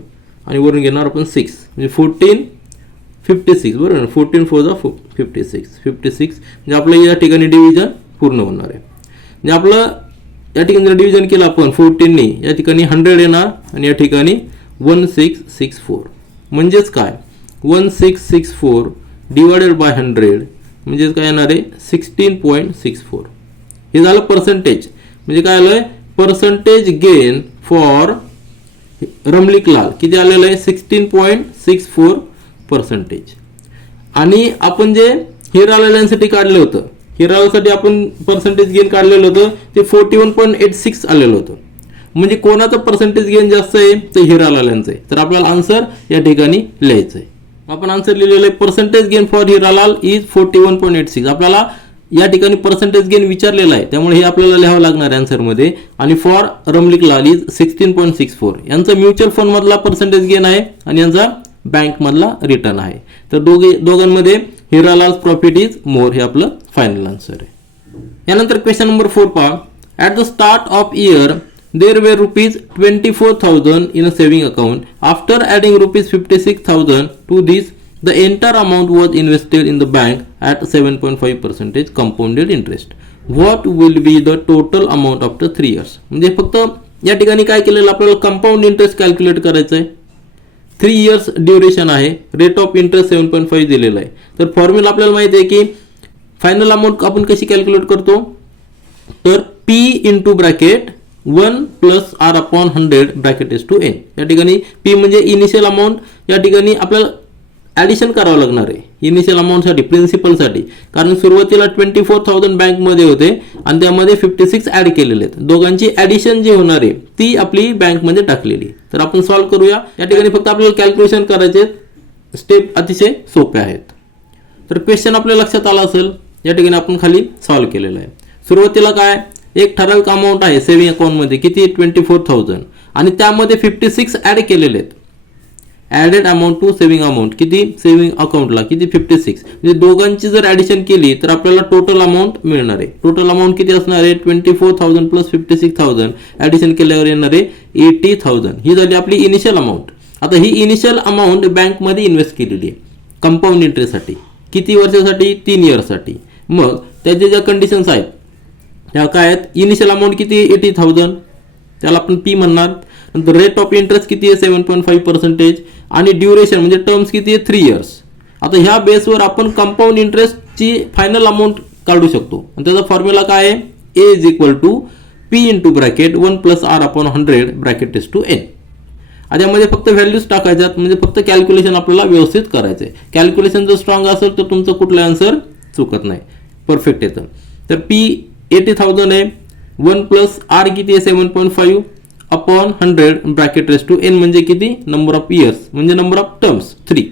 आणि वरून घेणार आपण 6 म्हणजे 14 56 बरोबर. 14 4 जा 56 म्हणजे आपलं या ठिकाणी डिव्हिजन पूर्ण होणार आहे. म्हणजे आपलं या ठिकाणी जर डिव्हिजन केलं आपण 14 ने या ठिकाणी 100 येणार आणि या ठिकाणी 1664 म्हणजेच काय 1664 डिवायडेड बाय 100 म्हणजेच काय येणार आहे 16.64. हे झालं पर्सेंटेज. म्हणजे काय आलं आहे पर्सेंटेज गेन फॉर रमलिकलाल किती आलेलं आहे 16.64%. आणि आपण जे हिरालालसाठी काढलं होतं हिरालालसाठी आपण पर्सेंटेज गेन काढलेलं होतं ते 41.86 आलेलं होतं. म्हणजे कोणाचं पर्सेंटेज गेन जास्त आहे ते हिरालालांचं आहे. तर आपल्याला आन्सर या ठिकाणी लिहायचं आहे. आपण आन्सर लिहिलेलं आहे percentage gain for Hiralal is 41.86. आपल्याला या ठिकाणी पर्सेंटेज गेन विचारलेला आहे त्यामुळे हे आपल्याला लिहावं लागणार आहे आन्सरमध्ये. आणि फॉर रमलिकलाल इज 16.64. यांचा म्युच्युअल फंड मधला पर्सेंटेज गेन आहे आणि यांचा बँक मधला रिटर्न आहे. तर दोघांमध्ये हिरालाल प्रॉफिट इज मोर हे आपलं फायनल आन्सर आहे. यानंतर क्वेश्चन नंबर 4 पहा. At the start of year there were rupees 24,000 in a saving account. After adding rupees 56,000 to this, the entire amount was invested in the bank at 7.5% compounded interest. What will be the total amount after 3 years? म्हणजे फक्त या ठिकाणी काय केलेलं आपल्याला कंपाऊंड इंटरेस्ट कॅल्क्युलेट करायचं आहे. 3 इयर्स ड्युरेशन आहे. रेट ऑफ इंटरेस्ट 7.5 दिलेला आहे. तर फॉर्म्युला आपल्याला माहिती आहे की फायनल अमाऊंट आपण कशी कॅल्क्युलेट करतो तर P into bracket 1 plus R upon 100 bracket is to N. या ठिकाणी P म्हणजे इनिशियल अमाऊंट. या ठिकाणी आपल्याला ॲडिशन करावं लागणार आहे इनिशियल अमाऊंटसाठी प्रिन्सिपलसाठी, कारण सुरुवातीला 24,000 बँकमध्ये होते आणि त्यामध्ये 56 ॲड केलेले आहेत. दोघांची ॲडिशन जी होणार आहे ती आपली बँकमध्ये टाकलेली. तर आपण सॉल्व्ह करूया. या ठिकाणी फक्त आपल्याला कॅल्क्युलेशन करायचे. स्टेप अतिशय सोपे आहेत. तर क्वेश्चन आपल्या लक्षात आला असेल. या ठिकाणी आपण खाली सॉल्व्ह केलेलं आहे. सुरुवातीला काय एक ठराविक अमाऊंट आहे सेव्हिंग अकाउंटमध्ये किती 24,000 आणि त्यामध्ये 56 ॲड केलेले आहेत. Added amount to saving amount किती सेव्हिंग अकाउंटला किती 56. म्हणजे दोघांची जर ॲडिशन केली तर आपल्याला टोटल अमाऊंट मिळणार आहे. टोटल अमाऊंट किती असणार आहे 24,000 प्लस 56,000 ॲडिशन केल्यावर येणार आहे 80,000. ही झाली आपली इनिशियल अमाऊंट. आता ही इनिशियल अमाऊंट बँकमध्ये इन्व्हेस्ट केलेली आहे कंपाऊंड इंटरेस्टसाठी. किती वर्षासाठी 3 इयर्ससाठी. मग त्याचे ज्या कंडिशन्स आहेत त्या काय आहेत इनिशियल अमाऊंट किती 80,000 त्याला आपण P म्हणणार. नंतर रेट ऑफ इंटरेस्ट किती आहे 7.5% आणि ड्युरेशन म्हणजे टर्म्स किती आहे 3 इयर्स. आता ह्या बेसवर आपण कंपाऊंड इंटरेस्टची फायनल अमाऊंट काढू शकतो आणि त्याचा फॉर्म्युला काय आहे A is equal to P into bracket 1 plus R upon 100 bracket is to N. यामध्ये फक्त व्हॅल्यूज टाकायच्यात म्हणजे फक्त कॅल्क्युलेशन आपल्याला व्यवस्थित करायचं आहे. कॅल्क्युलेशन जर स्ट्रॉंग असेल तर तुमचं कुठलं आन्सर चुकत नाही परफेक्ट येतं. तर P 80,000 आहे 1 प्लस R किती आहे 7.5 upon 100 bracket raise to N म्हणजे किती नंबर ऑफ इयर्स म्हणजे नंबर ऑफ टर्म्स 3.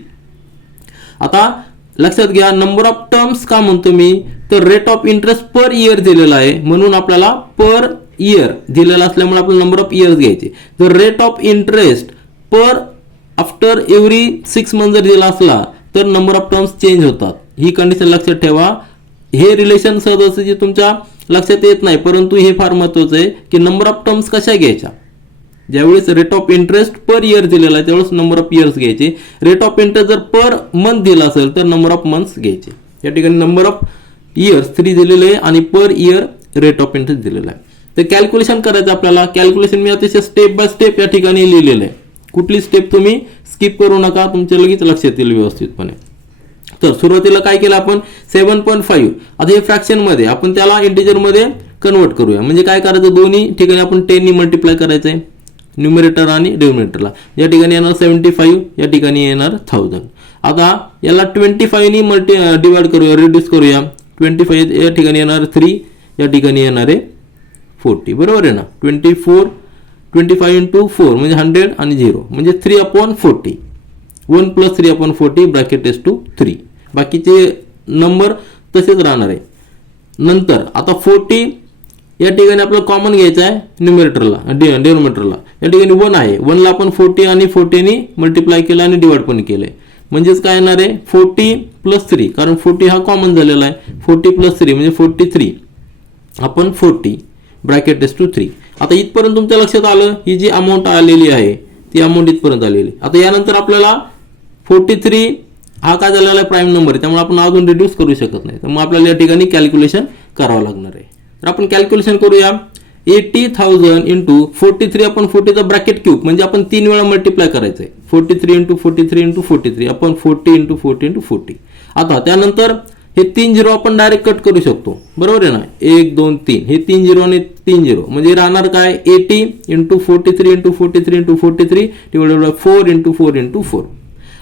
आता लक्षात घ्या, नंबर ऑफ टर्म्स का म्हणतो मी, तर rate of interest per year दिलेला आहे म्हणून आपल्याला पर इयर दिलेला असल्यामुळे आपल्याला नंबर ऑफ इयर्स घ्यायचे. जर rate of interest per after every 6 month जर दिला असला तर नंबर ऑफ टर्म्स चेंज होतात. ही कंडिशन लक्षात ठेवा. हे रिलेशन सहजासहजी तुमच्या लक्षात येत नाही, परंतु हे फार महत्त्वाचं आहे की नंबर ऑफ टर्म्स कशा घ्यायच्या. ज्यावेळेस rate of interest per year दिलेला आहे त्यावेळेस नंबर ऑफ इयर्स घ्यायचे. रेट ऑफ इंटरेस्ट जर पर मंथ दिला असेल तर नंबर ऑफ मंथ्स घ्यायचे. या ठिकाणी नंबर ऑफ इयर्स 3 दिलेले आहे आणि per year rate of interest दिलेला आहे. तर कॅल्क्युलेशन करायचं आपल्याला. कॅल्क्युलेशन मी अतिशय स्टेप बाय स्टेप या ठिकाणी लिहिलेलं आहे. कुठली स्टेप तुम्ही स्किप करू नका, तुमच्या लगेच लक्षात येईल व्यवस्थितपणे. तर सुरुवातीला काय केलं आपण 7.5. आता हे फ्रॅक्शन मध्ये आपण त्याला इंटिजर मध्ये कन्वर्ट करूया. म्हणजे काय करायचं, दोन्ही ठिकाणी आपण 10 नी मल्टिप्लाय करायचंय, न्यूमरेटर आणि डिनोमिनेटरला. या ठिकाणी येणार 75, या ठिकाणी येणार 1000. आता याला 25 नी डिवाइड करूया, रिड्यूस करूया. 25 या ठिकाणी येणार 3, या ठिकाणी येणार आहे 40. बरोबर आहे ना. 25 इंटू 4 म्हणजे 100 आणि 0 म्हणजे 3/40. 1 + 3/40 ब्रॅकेट इज टू 3. बाकीचे नंबर तसेच राहणार आहे. नंतर आता 40 या ठिकाणी आपल्याला कॉमन घ्यायचं आहे न्यूमरेटरला, डिनोमिनेटरला. या ठिकाणी 1 आहे, 1 ला आपण 40 आणि 40 नी मल्टिप्लाय केलं आणि डिवाइड पण केलंय. म्हणजेच काय येणार आहे 40 + 3, कारण 40 हा कॉमन झालेला आहे. 40 + 3 म्हणजे 43 आपण 40 ब्रॅकेट इज टू 3. आता इथपर्यंत तुमच्या लक्षात आलं, ही जी अमाऊंट आलेली आहे ती अमाऊंट इथपर्यंत आलेली. आता यानंतर आपल्याला 43 हा काय झालेला आहे प्राईम नंबर आहे, त्यामुळे आपण अजून रिड्यूस करू शकत नाही. तर मग आपल्याला या ठिकाणी कॅल्क्युलेशन करावं लागणार आहे. तर आपण कॅल्क्युलेशन करूया. 80,000 इंटू 43 आपण 40चा ब्रॅकेट क्यूब म्हणजे आपण 3 वेळा मल्टिप्लाय करायचं आहे. 43 इंटू 43 इंटू 43 आपण 40 इंटू 40 इंटू 40. आता त्यानंतर हे 3 0 आपण डायरेक्ट कट करू शकतो. बरोबर आहे ना. 1 2 3 हे 3 0 आणि 3 0 म्हणजे राहणार काय 80 into 43 into 43 into 43 divided by 4 into 4 into 4.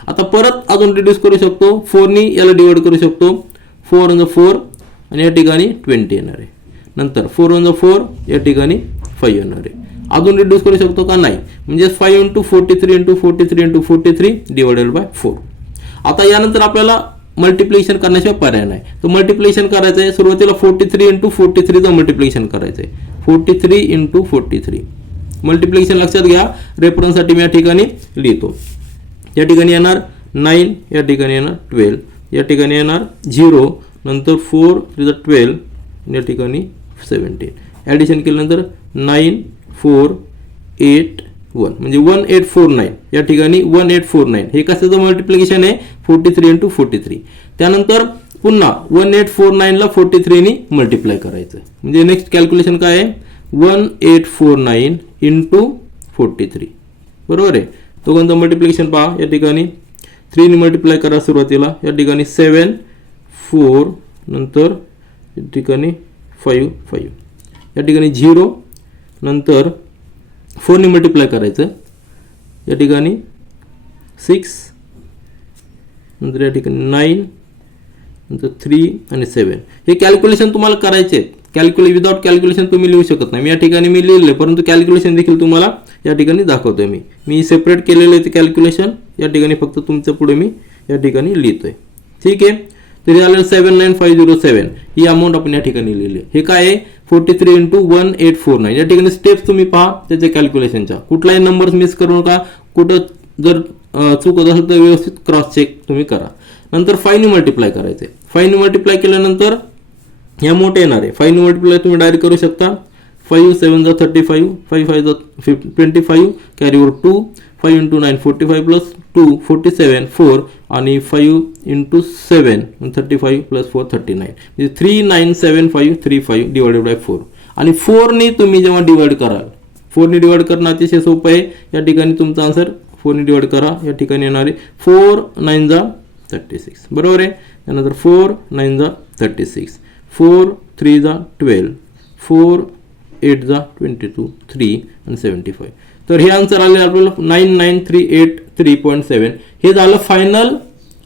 आता परत अजून रिड्यूस करू शकतो. 4 नी याला डिवाइड करू शकतो. 4 × 4 आणि या ठिकाणी 20 येणार आहे. नंतर 4 × 4 या ठिकाणी 5 येणार आहे. अजून रिड्यूस करू शकतो का नाही, म्हणजे 5 into 43 into 43 into 43 divided by 4. आता यानंतर आपल्याला मल्टिप्लिकेशन करण्याशिवाय पर्याय नाही. तर मल्टिप्लिकेशन करायचं आहे. सुरुवातीला 43 इंटू 43चं मल्टिप्लिकेशन करायचं आहे. 43 इंटू 43 मल्टिप्लिकेशन लक्षात घ्या, रेफरन्ससाठी मी या ठिकाणी लिहितो. या ठिकाणी येणार 9, या ठिकाणी येणार 12, या ठिकाणी येणार 0, नंतर 4 × 12, या ठिकाणी 17. ॲडिशन केल्यानंतर 9 4 8 1 म्हणजे 1849. या ठिकाणी 1849 हे कशाचं मल्टिप्लिकेशन आहे 43 इंटू 43. त्यानंतर पुन्हा 1849ला 43 नी मल्टिप्लाय करायचं. म्हणजे नेक्स्ट कॅल्क्युलेशन काय आहे 1849 इंटू 43. बरोबर आहे. दोघांचं मल्टिप्लिकेशन पहा. या ठिकाणी 3 नी मल्टिप्लाय करा सुरुवातीला. या ठिकाणी 7 4 नंतर या ठिकाणी 5 5, या ठिकाणी 0 नंतर 4 नी मल्टिप्लाय करायचं. या ठिकाणी 6 नंतर या ठिकाणी 9 नंतर 3 आणि 7. हे कॅल्क्युलेशन तुम्हाला करायचे आहेत. विदाउट कॅल्क्युलेशन तुम्ही लिहू शकत नाही. या ठिकाणी मी लिहिले, परंतु कॅल्क्युलेशन देखील तुम्हाला या ठिकाणी दाखवतोय. मी सेपरेट केलेलं आहे ते कॅल्क्युलेशन. या ठिकाणी फक्त तुमच्या पुढे मी या ठिकाणी लिहितोय. ठीक आहे. तरी आलं 79507 ही अमाऊंट आपण या ठिकाणी लिहिली. हे काय आहे 43 इंटू 1849. या ठिकाणी स्टेप्स तुम्ही पहा त्याच्या कॅल्क्युलेशनच्या. कुठलाही नंबर्स मिस करू नका. कुठं जर चूक होत असेल तर व्यवस्थित क्रॉस चेक तुम्ही करा. नंतर 5 नी मल्टिप्लाय करायचे. 5 नी मल्टिप्लाय केल्यानंतर हे अमाऊंट येणार आहे. 5 नी मल्टिप्लाय तुम्ही डायरेक्ट करू शकता. 5 7 35, 5 5 25, कॅरी ओव्हर 2, 5 इंटू 9 45 प्लस 2 47 4 आणि 5 इंटू 7 35 प्लस 4 39 म्हणजे 397535 डिवाइडेड बाय 4. आणि 4 नी तुम्ही जेव्हा डिवाइड कराल, 4 नी डिवाइड करणं अतिशय सोपं आहे. या ठिकाणी तुमचा आन्सर 4 नी डिवाइड करा. या ठिकाणी येणार आहे 4 9 जा 36. बरोबर आहे. त्यानंतर 4 9 जा 36, 4 3 जा 12, 4 8 जा 22, 3 आणि 75. तर हे आन्सर आले आपल्याला 99383.7. हे झालं फायनल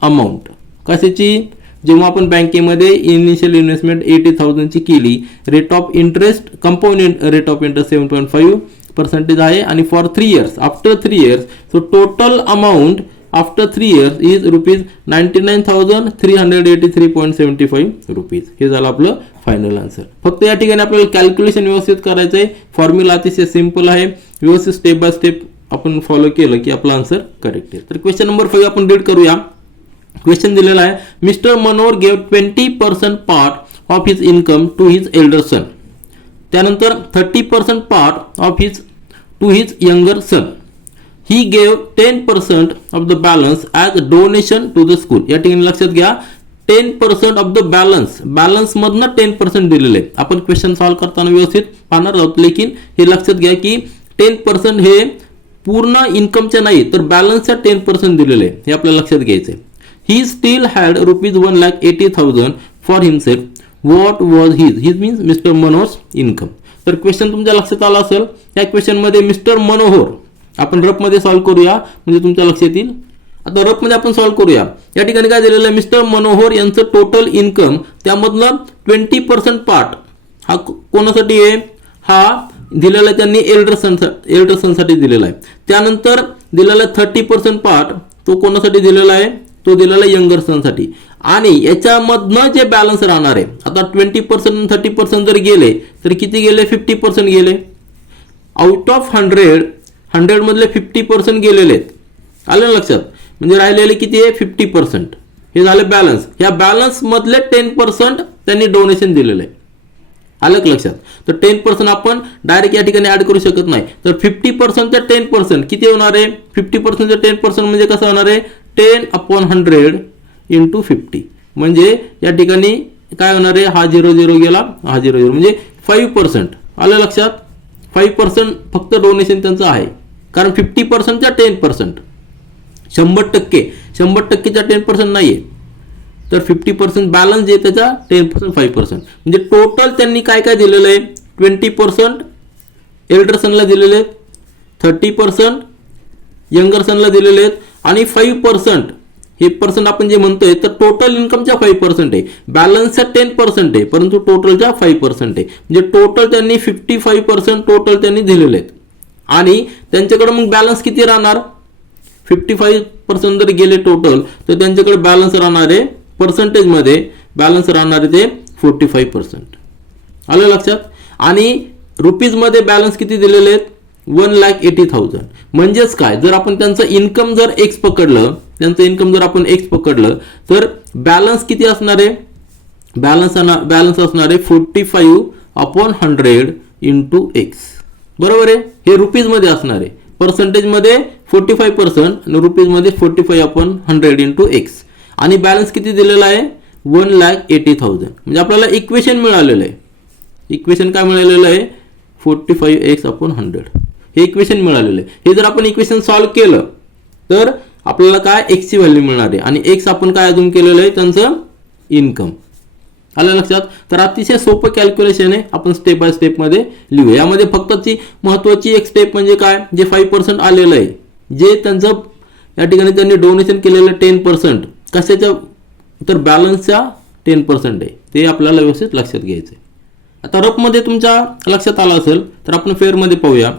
अमाऊंट कशाची, जेव्हा आपण बँकेमध्ये इनिशियल इन्व्हेस्टमेंट 80,000ची केली. Rate of interest compound rate of interest 7.5% आहे आणि for 3 years after 3 years. So total amount after 3 years is rupees 99,383.75 rupees. हे झालं आपलं फायनल आन्सर. फक्त या ठिकाणी आपल्याला कॅल्क्युलेशन व्यवस्थित करायचं आहे. फॉर्म्युला अतिशय सिंपल आहे. व्यवस्थित स्टेप बाय स्टेप आपण फॉलो केलं की आपला आन्सर करेक्ट आहे. तर क्वेश्चन नंबर 5 आपण रीड करूया. क्वेश्चन दिलेला आहे, mister Manohar gave 20% part of his income to his elder son. त्यानंतर 30% part of his to his younger son. He gave 10% of the balance as donation to the school. या ठिकाणी लक्षात घ्या 10% ऑफ द बॅलन्स मधनं 10% दिलेले आहे. आपण क्वेश्चन सॉल्व्ह करताना व्यवस्थित पाहणार आहोत, लेकिन हे लक्षात घ्या की 10% हे पूर्ण इन्कमचे नाही तर बॅलन्सच्या 10% दिलेले आहे. हे आपल्याला लक्षात घ्यायचं आहे. He still had rupees 1,80,000 for himself. What was his means mister Manohar's income. तर क्वेश्चन तुमच्या लक्षात आला असेल. या क्वेश्चन मध्ये मिस्टर मनोहर आपण रफ मध्ये सॉल्व्ह करूया म्हणजे तुमच्या लक्षात येईल. आता रफ मध्ये आपण सॉल्व्ह करूया. या ठिकाणी काय दिलेलं आहे, मिस्टर मनोहर यांचं टोटल इन्कम त्यामधलं 20% पार्ट हा कोणासाठी आहे, हा दिलेला आहे त्यांनी एल्डर सनसाठी दिलेला आहे. त्यानंतर दिलेला 30% पार्ट तो कोणासाठी दिलेला आहे, तो दिलेला यंगर सनसाठी. आणि याच्यामधनं जे बॅलन्स राहणार आहे, आता 20% 30% जर गेले तर किती गेले, 50% गेले. आउट ऑफ 100 मधले 50% गेलेले आहेत. आलं लक्षात, म्हणजे राहिलेले किती आहे 50%. हे झाले बॅलन्स. या बॅलन्स मधले 10% त्यांनी डोनेशन दिलेलं आहे. आलं लक्षात. तर 10% आपण डायरेक्ट या ठिकाणी ऍड करू शकत नाही. तर 50% ते 10% किती होणार आहे, 50% ते 10% म्हणजे कसं होणार आहे, 10/100 इंटू 50. म्हणजे या ठिकाणी काय होणार आहे, हा 0 गेला, हा 0 म्हणजे 5%. आलं लक्षात. 5% फक्त डोनेशन त्यांचं आहे, कारण 50% च्या 10%. 100%च्या 10% नाहीये. तर 50% बॅलन्स जे त्याचा 10% 5%. म्हणजे टोटल त्यांनी काय काय दिलेलं आहे, 20% एल्डर सनला दिलेले आहेत, 30% यंगर सनला दिलेले आहेत आणि 5% हे पर्सेंट आपण जे म्हणतोय तर टोटल इन्कमच्या 5% आहे. बॅलन्सच्या 10% आहे, परंतु टोटलच्या 5% आहे. म्हणजे टोटल त्यांनी 55% टोटल त्यांनी दिलेले आहेत. आणि त्यांच्याकडे मग बॅलन्स किती राहणार, 55% जर गेले टोटल तर त्यांच्याकडे बॅलन्स राहणार आहे, पर्सेंटेजमध्ये बॅलन्स राहणार आहे ते 45%. आलं लक्षात. आणि रुपीजमध्ये बॅलन्स किती दिलेले आहेत, 1,80,000. म्हणजेच काय, जर आपण त्यांचं इन्कम जर एक्स पकडलं, जर आपण एक्स पकडलं तर बॅलन्स किती असणार आहे, बॅलन्स असणार आहे 45/100 इंटू एक्स. बरोबर आहे. हे रुपीजमध्ये असणार आहे. पर्सेंटेजमध्ये 45% आणि रुपीजमध्ये 45/100 इंटू एक्स. आणि बॅलन्स किती दिलेला आहे, 1,80,000. म्हणजे आपल्याला इक्वेशन मिळालेलं आहे. इक्वेशन काय मिळालेलं आहे, 45x/100 हे इक्वेशन मिळालेलं आहे. हे जर आपण इक्वेशन सॉल्व्ह केलं तर आपल्याला काय एक्सची व्हॅल्यू मिळणार आहे. आणि एक्स आपण काय अजून केलेलं आहे, त्यांचं इन्कम. आलं लक्षात. तर अतिशय सोपं कॅल्क्युलेशन आहे. आपण स्टेप बाय स्टेप मध्ये लिहू. यामध्ये फक्त ती महत्वाची एक स्टेप म्हणजे काय, जे 5% आलेलं आहे, जे त्यांचं या ठिकाणी त्यांनी डोनेशन केलेलं 10% कशाच्या, तर बॅलन्सच्या 10% आहे. ते आपल्याला व्यवस्थित लक्षात घ्यायचं आहे. आता रफमध्ये तुमच्या लक्षात आलं असेल तर आपण फेअरमध्ये पाहूया.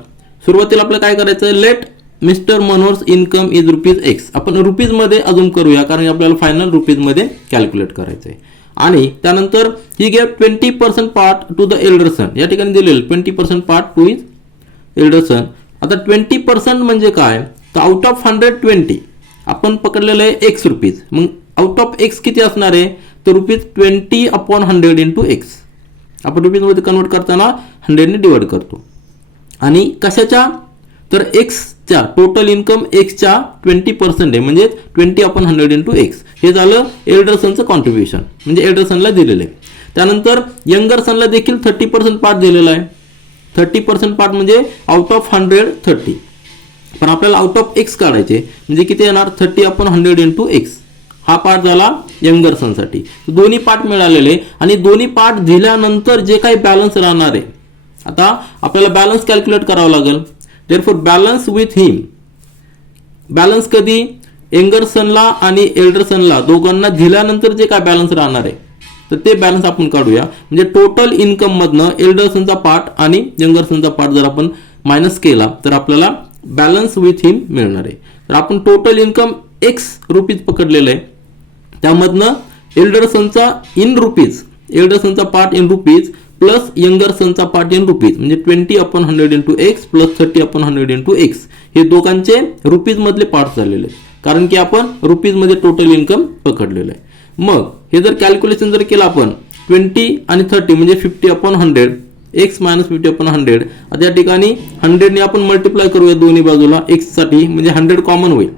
सुरुवातीला आपल्याला काय करायचं आहे, let mister Manohar's income is ₹X. आपण रुपीजमध्ये अजून करूया, कारण आपल्याला फायनल रुपीजमध्ये कॅल्क्युलेट करायचं आहे. आणि त्यानंतर he gave 20% part two the elder son. या ठिकाणी दिलेलं 20% पार्ट टू हिज एल्डर सन. आता 20% म्हणजे काय, तर आउट ऑफ 120 आपण पकडलेलं आहे एक्स रुपीज. मग आउट ऑफ एक्स किती असणार आहे, तर ₹20/100 इंटू एक्स. आपण रुपीजमध्ये कन्वर्ट करताना 100 ने डिवाइड करतो. आणि कशाच्या, तर एक्सच्या टोटल इन्कम एक्सच्या 20% आहे, म्हणजे 20/100 इंटू एक्स. हे झालं एल्डर सनचं कॉन्ट्रीब्युशन, म्हणजे एल्डर सनला दिलेलं आहे. त्यानंतर यंगर सनला देखील 30% पार्ट दिलेला आहे. 30% पार्ट म्हणजे आउट ऑफ 100 30. पण आपल्याला आउट ऑफ एक्स काढायचे, म्हणजे किती येणार, 30/100 इंटू एक्स. हा पार्ट झाला यंगर सनसाठी. दोन्ही पार्ट मिळालेले आणि दोन्ही पार्ट दिल्यानंतर जे काही बॅलन्स राहणार आहे, आता आपल्याला बॅलन्स कॅल्क्युलेट करावं लागेल. Therefore balance with him, balance कधी, यंगर सनला आणि एल्डर सनला दोघांना दिल्यानंतर जे काय बॅलन्स राहणार आहे तर ते बॅलन्स आपण काढूया. म्हणजे टोटल इन्कम मधनं एल्डर सनचा पार्ट आणि यंगर सनचा पार्ट जर आपण मायनस केला तर आपल्याला बॅलन्स विथ हिम मिळणार आहे. तर आपण टोटल इन्कम एक्स रुपीज पकडलेलं आहे, त्यामधनं एल्डर सनचा इन रुपीज, एल्डर सनचा part in rupees plus younger सनचा पार्ट इन रुपीज म्हणजे 20/100 into x plus 30/100 into x, हे दोघांचे रुपीज मधले पार्ट झालेले आहेत, कारण की आपण रुपीज मध्ये टोटल इन्कम पकडलेलं आहे. मग हे जर कॅल्क्युलेशन जर केलं आपण 20 आणि 30 म्हणजे 50/100 एक्स मायनस 50/100, आता या ठिकाणी 100 ने आपण मल्टिप्लाय करूया दोन्ही बाजूला एक्स साठी, म्हणजे 100 कॉमन होईल.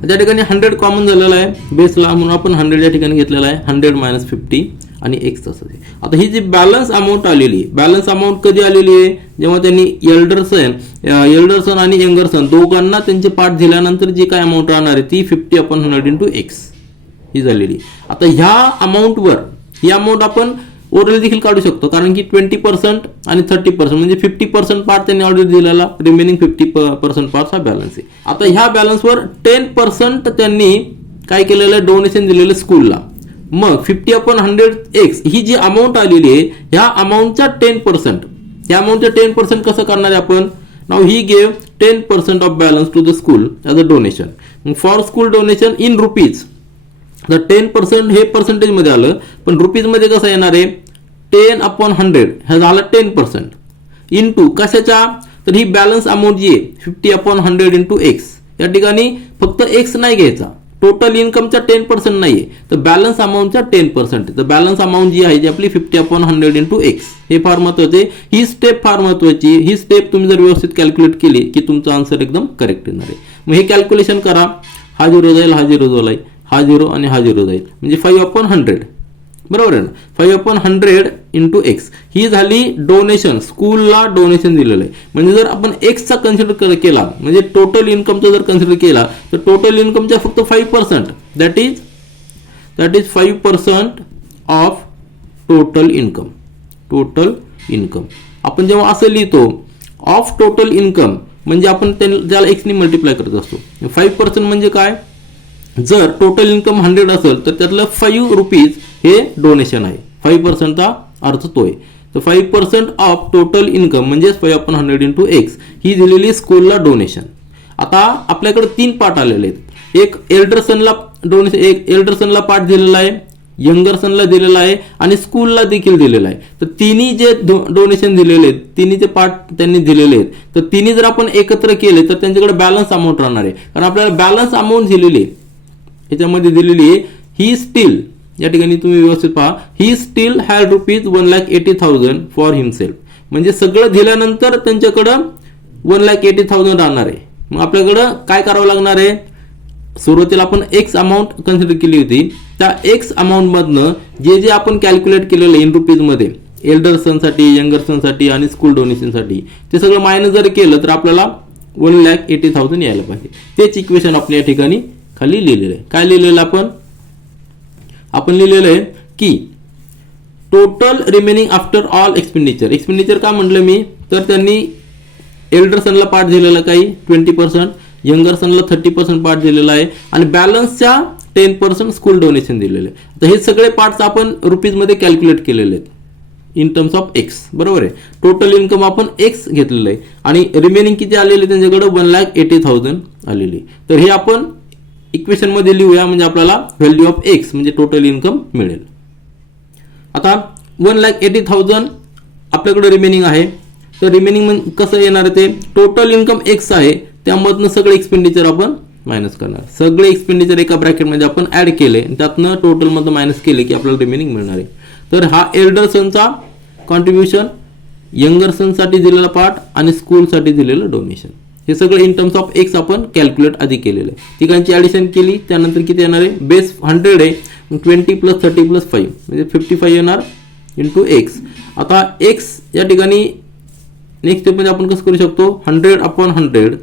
त्या ठिकाणी 100 कॉमन झालेला आहे बेसला, म्हणून आपण 100 या ठिकाणी घेतलेला आहे, 100 मायनस 50 आणि एक्स तसंच आहे. आता ही जी बॅलन्स अमाऊंट आलेली आहे, बॅलन्स अमाऊंट कधी आलेली आहे, जेव्हा त्यांनी एल्डरसन आणि यंगरसन दोघांना त्यांचे पार्ट दिल्यानंतर जी काय अमाऊंट राहणार आहे ती 50/100 इंटू एक्स ही झालेली. आता ह्या अमाऊंटवर ही अमाऊंट आपण ओरली देखील काढू शकतो, कारण की 20% आणि 30% म्हणजे 50% पार्ट त्यांनी ऑलरेडी दिलेला, रिमेनिंग 50% पार्ट हा बॅलन्स आहे. आता ह्या बॅलन्सवर 10% त्यांनी काय केलेलं आहे, डोनेशन दिलेलं स्कूलला. मग 50/100 एक्स ही जी अमाऊंट आलेली आहे ह्या अमाऊंटचा 10%, ह्या अमाऊंटचा 10% कसं करणार आहे आपण, now he gave 10% of balance to the school as a donation for school donation in rupees. तर 10% हे पर्सेंटेज मध्ये आलं, पण रुपीज मध्ये कसं येणार आहे, 10/100 हा झाला 10% इंटू कशाच्या, तर ही बॅलन्स अमाऊंट जी आहे 50/100 इंटू एक्स, या ठिकाणी फक्त एक्स नाही घ्यायचा, टोटल इन्कमचा 10% नाहीये, तर बॅलन्स अमाऊंटचा 10%. तर बॅलन्स अमाऊंट जी आहे ती आपली 50/100 इंटू एक्स, हे फार महत्वाचे, ही स्टेप फार महत्वाची. ही स्टेप तुम्ही जर व्यवस्थित कॅल्क्युलेट केली की तुमचा आन्सर एकदम करेक्ट येणार आहे. मग हे कॅल्क्युलेशन करा, हा 0 जाईल, हा 0 जाईल, हा 0 आणि हा 0 जाईल, म्हणजे 5/100 बरोबर आहे ना. 5/100 इंटू एक्स ही झाली डोनेशन, स्कूलला डोनेशन दिलेलं आहे. म्हणजे जर आपण एक्सचा कन्सिडर केला, म्हणजे टोटल इन्कमचा जर कन्सिडर केला, तर टोटल इन्कमच्या फक्त 5%, that is 5% of total income. Total income आपण जेव्हा असं लिहितो ऑफ टोटल इन्कम, म्हणजे आपण त्याला एक्सने मल्टिप्लाय करत असतो. 5% म्हणजे काय, जर टोटल इन्कम 100 असेल तर त्यातलं 5 रुपीज हे डोनेशन आहे, 5%चा अर्थ तो आहे. तर 5% ऑफ टोटल इन्कम म्हणजे 5/100 इंटू एक्स ही दिलेली स्कूलला डोनेशन. आता आपल्याकडे 3 पार्ट आलेले आहेत, एक एल्डरसनला डोनेशन, एक एल्डरसनला पार्ट दिलेला आहे, यंगरसनला दिलेला आहे आणि स्कूलला देखील दिलेला आहे. तर तिन्ही जे डोनेशन दिलेले आहेत, तिन्हीचे पार्ट त्यांनी दिलेले आहेत, तर तिन्ही जर आपण एकत्र केले तर त्यांच्याकडे बॅलन्स अमाऊंट राहणार आहे. कारण आपल्याला बॅलन्स अमाऊंट दिलेली आहे, याच्यामध्ये दिलेली आहे, ही स्टील, या ठिकाणी तुम्ही व्यवस्थित पहा, he still had rupees 1,80,000 for himself, म्हणजे सगळं दिल्यानंतर त्यांच्याकडं 1,80,000 राहणार आहे. मग आपल्याकडं काय करावं लागणार आहे, सुरुवातीला आपण एक्स अमाऊंट कन्सिडर केली होती, त्या एक्स अमाऊंट मधनं जे जे आपण कॅल्क्युलेट केलेलं इन रुपीज मध्ये एल्डर सनसाठी, यंगर सनसाठी आणि स्कूल डोनेशनसाठी, ते सगळं मायनस जर केलं तर आपल्याला 1,80,000 यायला पाहिजे. तेच इक्वेशन आपण या ठिकाणी खाली लिहिलेलं आहे. काय लिहिलेलं आपण लिहिलेलं आहे की total remaining after all expenditure. Expenditure का म्हटलं मी, तर त्यांनी एल्डर सनला पार्ट दिलेला काही 20%, यंगर सनला 30% पार्ट दिलेला आहे आणि बॅलन्सच्या 10% स्कूल डोनेशन दिलेलं आहे. तर हे सगळे पार्ट्स आपण रुपीजमध्ये कॅल्क्युलेट केलेले आहेत इन टर्म्स ऑफ एक्स, बरोबर आहे. टोटल इन्कम आपण एक्स घेतलेलं आहे आणि रिमेनिंग किती आलेले त्यांच्याकडे 1,80,000 आलेली. तर हे आपण इक्वेशन मध्ये लिहूया, म्हणजे आपल्याला व्हॅल्यू ऑफ एक्स म्हणजे टोटल इन्कम मिळेल. आता 1,80,000 आपल्याकडे रिमेनिंग आहे, तर रिमेनिंग कसं येणार, ते टोटल इन्कम एक्स आहे, त्यामधनं सगळे एक्सपेंडिचर आपण मायनस करणार. सगळे एक्सपेंडिचर एका ब्रॅकेटमध्ये आपण ऍड केले, त्यातनं टोटल मधनं मायनस केले की आपल्याला रिमेनिंग मिळणार आहे. तर हा एल्डर सनचा कॉन्ट्रीब्युशन, यंगर सनसाठी दिलेला पार्ट आणि स्कूलसाठी दिलेलं डोनेशन, हे सगळं इन टर्म्स ऑफ एक्स आपण कॅल्क्युलेट आधी केलेलं आहे. तिघांची ऍडिशन केली त्यानंतर किती येणार आहे, बेस 100 आहे, 20 + 30 + 5 म्हणजे 55 येणार इंटू एक्स. आता एक्स या ठिकाणी नेक्स्ट स्टेपमध्ये आपण कसं करू शकतो, 100/100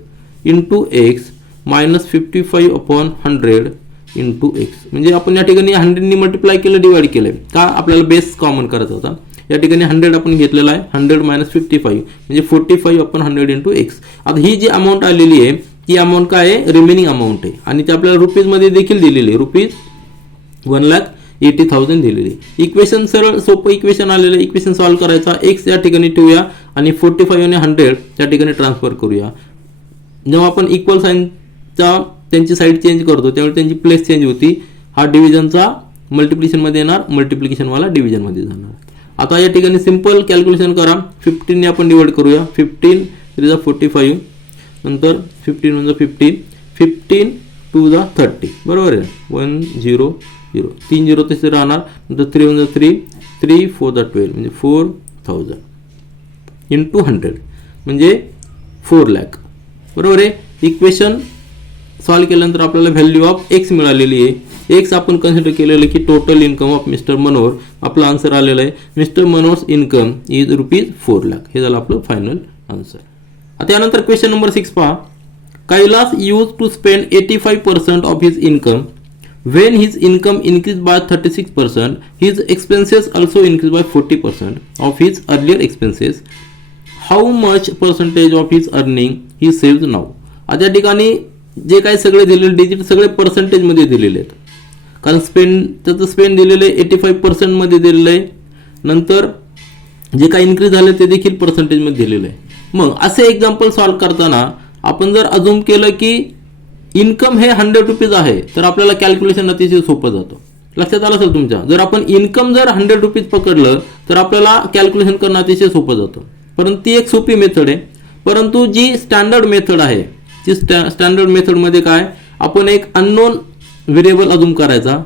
into x minus 55/100 into x, म्हणजे आपण या ठिकाणी 100 मल्टिप्लाय केलं, डिवाइड केलं का, आपल्याला बेस कॉमन करायचा होता. या ठिकाणी 100 आपण घेतलेला आहे, 100 - 55 म्हणजे 45/100 इंटू एक्स. आता ही जी अमाऊंट आलेली आहे ती अमाऊंट काय आहे, रिमेनिंग अमाऊंट आहे आणि ते आपल्याला रुपीजमध्ये देखील दिलेली आहे, रुपीज 1,80,000 दिलेली. इक्वेशन सरळ सोपं इक्वेशन आलेलं, इक्वेशन सॉल्व्ह करायचा, एक्स या ठिकाणी ठेवूया आणि 45 आणि 100 त्या ठिकाणी ट्रान्सफर करूया. जेव्हा आपण इक्वल साईनचा त्यांची साईड चेंज करतो त्यावेळी त्यांची प्लेस चेंज होती. हा डिव्हिजनचा मल्टिप्लिकेशनमध्ये येणार, मल्टिप्लिकेशनवाला डिव्हिजनमध्ये जाणार. आता या ठिकाणी सिंपल कॅल्क्युलेशन करा. 15 ने आपण डिवाइड करूया. 15 3 जा 45, नंतर 15 1 जा 15, 15 2 जा 30, बरोबर आहे. 1 0 0, 3 0 तसे राहणार. नंतर 3 1 जा 3, 3 4 जा 12 म्हणजे 4000 इंटू 100 म्हणजे 4 लाख, बरोबर आहे. इक्वेशन सॉल्व केल्यानंतर आपल्याला व्हॅल्यू ऑफ एक्स मिळालेली आहे. एक्स आपण कन्सिडर केलेलं की total income of mister Manohar. आपला आन्सर आलेला आहे mister Manohar's income is ₹4 lakh. हे झालं आपलं फायनल आन्सर. आता यानंतर क्वेश्चन नंबर 6 पहा. Kailas use to spend 85% of his income. When his income increased by 36%, his expenses also increased by 40% of his earlier expenses. How much percentage of his earning he saves now? आता या ठिकाणी जे काही सगळे दिलेले डिजिट सगळे पर्सेंटेजमध्ये दिलेले आहेत. कारण त्याचं स्पेंड दिलेलं आहे 85% मध्ये दिलेलं आहे. नंतर जे काही इन्क्रीज झाले ते देखील पर्सेंटेजमध्ये दिलेलं आहे. मग असे एक्झाम्पल सॉल्व करताना आपण जर अजूम केलं की इन्कम हे ₹100 आहे तर आपल्याला कॅल्क्युलेशन अतिशय सोपं जातं. लक्षात आलं असेल तुमच्या. जर आपण इन्कम जर ₹100 पकडलं तर आपल्याला कॅल्क्युलेशन करणं अतिशय सोपं जातं. परंतु ती एक सोपी मेथड आहे. परंतु जी स्टँडर्ड मेथड आहे ती स्टँडर्ड मेथडमध्ये काय, आपण एक अननोन व्हेरिएबल अजूम करायचा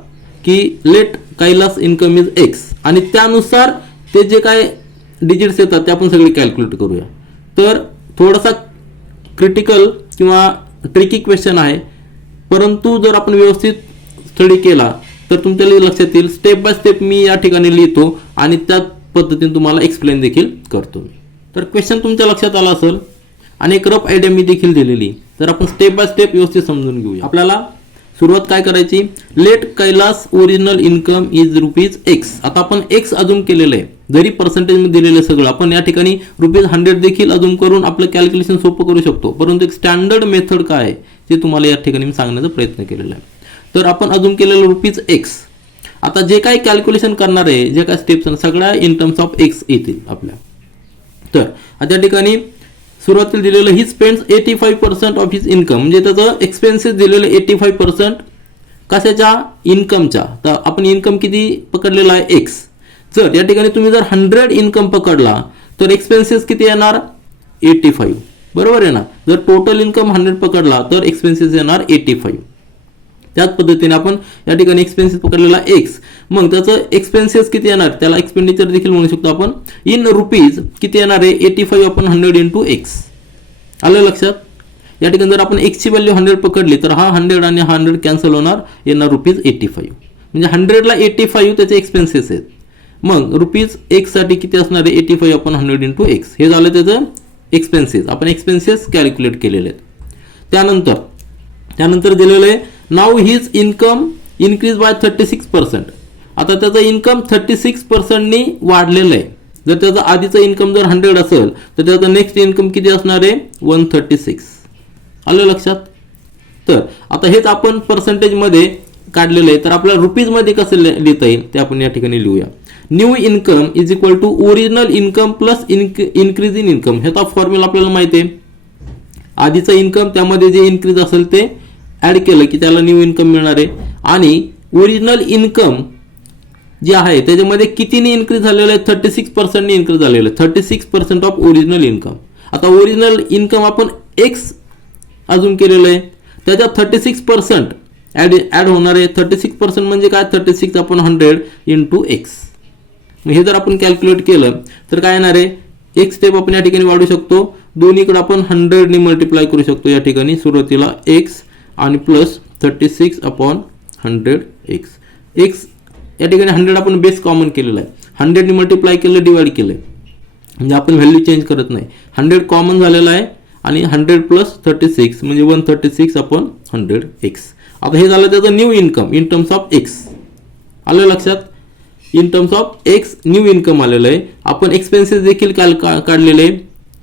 की let Kailas income is x आणि त्यानुसार ते जे काय डिजिट्स येतात ते आपण सगळे कॅल्क्युलेट करूया. तर थोडासा क्रिटिकल किंवा ट्रिकी क्वेश्चन आहे. परंतु जर आपण व्यवस्थित स्टडी केला तर तुमच्या लक्षात येईल. स्टेप बाय स्टेप मी या ठिकाणी लिहितो आणि त्या पद्धतीने तुम्हाला एक्सप्लेन देखील करतो मी. तर क्वेश्चन तुमच्या लक्षात आला असेल आणि एक रफ आयडिया मी देखील दिलेली. तर आपण स्टेप बाय स्टेप व्यवस्थित समजून घेऊया. आपल्याला सुरुवात काय करायची, let Kailas original income is ₹x. आता आपण एक्स अजूम केलेलं आहे. जरी पर्सेंटेजमध्ये दिलेलं सगळं आपण या ठिकाणी ₹100 देखील अजूम करून आपलं कॅल्क्युलेशन सोपं करू शकतो. परंतु एक स्टँडर्ड मेथड काय आहे ते तुम्हाला या ठिकाणी मी सांगण्याचा प्रयत्न केलेला आहे. तर आपण अजूम केलेलं ₹x. आता जे काही कॅल्क्युलेशन करणार आहे, जे काही स्टेप्स सगळ्या इन टर्म्स ऑफ एक्स येतील आपल्या. तर आता या ठिकाणी सुरुवातीला दिलेलं he spends 85% of his income म्हणजे त्याचं एक्सपेन्सेस दिलेलं 85% कशाच्या, इन्कमच्या. तर आपण इन्कम किती पकडलेला आहे, एक्स. जर या ठिकाणी तुम्ही जर 100 इन्कम पकडला तर एक्सपेन्सेस किती येणार, 85, बरोबर आहे ना. जर टोटल इन्कम 100 पकडला तर एक्सपेन्सेस येणार 85. त्याच पद्धतीने आपण या ठिकाणी एक्सपेन्सेस पकडलेला एक्स. मग त्याचं एक्सपेन्सेस किती येणार, त्याला एक्सपेंडिचर देखील म्हणू शकतो आपण. इन रुपीज किती येणार आहे, 85 अपॉन 100 इंटू एक्स. आलं लक्षात. या ठिकाणी जर आपण एक्सची व्हॅल्यू 100 पकडली तर हा 100 आणि हा 100 कॅन्सल होणार, येणार ₹85. म्हणजे 100ला 85 त्याचे एक्सपेन्सेस आहेत. मग ₹x साठी किती असणार आहे, 85 अपॉन 100 इंटू एक्स. हे झालं त्याचं एक्सपेन्सेस. आपण एक्सपेन्सेस कॅल्क्युलेट केलेले आहेत. त्यानंतर दिलेलं आहे नाव हिज इन्कम इन्क्रीज बाय 36%. आता त्याचं इन्कम 36% वाढलेलं आहे. जर त्याचं आधीचं इन्कम जर 100 असेल तर त्याचं नेक्स्ट इन्कम किती असणार आहे, 136. आलं लक्षात. तर आता हेच आपण पर्सेंटेजमध्ये काढलेलं आहे. तर आपल्याला रुपीजमध्ये कसं लिहिता येईल ते आपण या ठिकाणी लिहूया. New income is equal to original income plus increase in income. ह्याचा फॉर्म्युला आपल्याला माहिती आहे. आधीचं इन्कम त्यामध्ये जे इन्क्रीज असेल ते ऍड केलं की त्याला न्यू इन्कम मिळणार आहे. आणि ओरिजिनल इन्कम जे आहे त्याच्यामध्ये कितीने इन्क्रीज झालेलं आहे, 36% इन्क्रीज झालेलं आहे. 36% ऑफ ओरिजिनल इन्कम. आता ओरिजिनल इन्कम आपण एक्स अजून केलेलं आहे, त्याच्यात 36% ऍड होणार आहे. 36% म्हणजे काय, 36 अपॉन 100 इंटू एक्स. हे जर आपण कॅल्क्युलेट केलं तर काय येणार आहे, एक स्टेप आपण या ठिकाणी वाढू शकतो. दोन्हीकडे आपण 100 ने मल्टिप्लाय करू शकतो. या ठिकाणी सुरुवातीला एक्स आणि प्लस 36 अपॉन 100 एक्स. एक्स या ठिकाणी 100 आपण बेस कॉमन केलेला आहे. 100 ने मल्टिप्लाय केलं, डिवाइड केलं, म्हणजे आपण व्हॅल्यू चेंज करत नाही. 100 कॉमन झालेला आहे आणि 100 प्लस 36 म्हणजे 136 अपॉन 100 एक्स. आता हे झालं त्याचं new income in terms of x. आलं लक्षात. In terms of x new income आलेलं आहे. आपण एक्सपेन्सेस देखील काढलेले आहे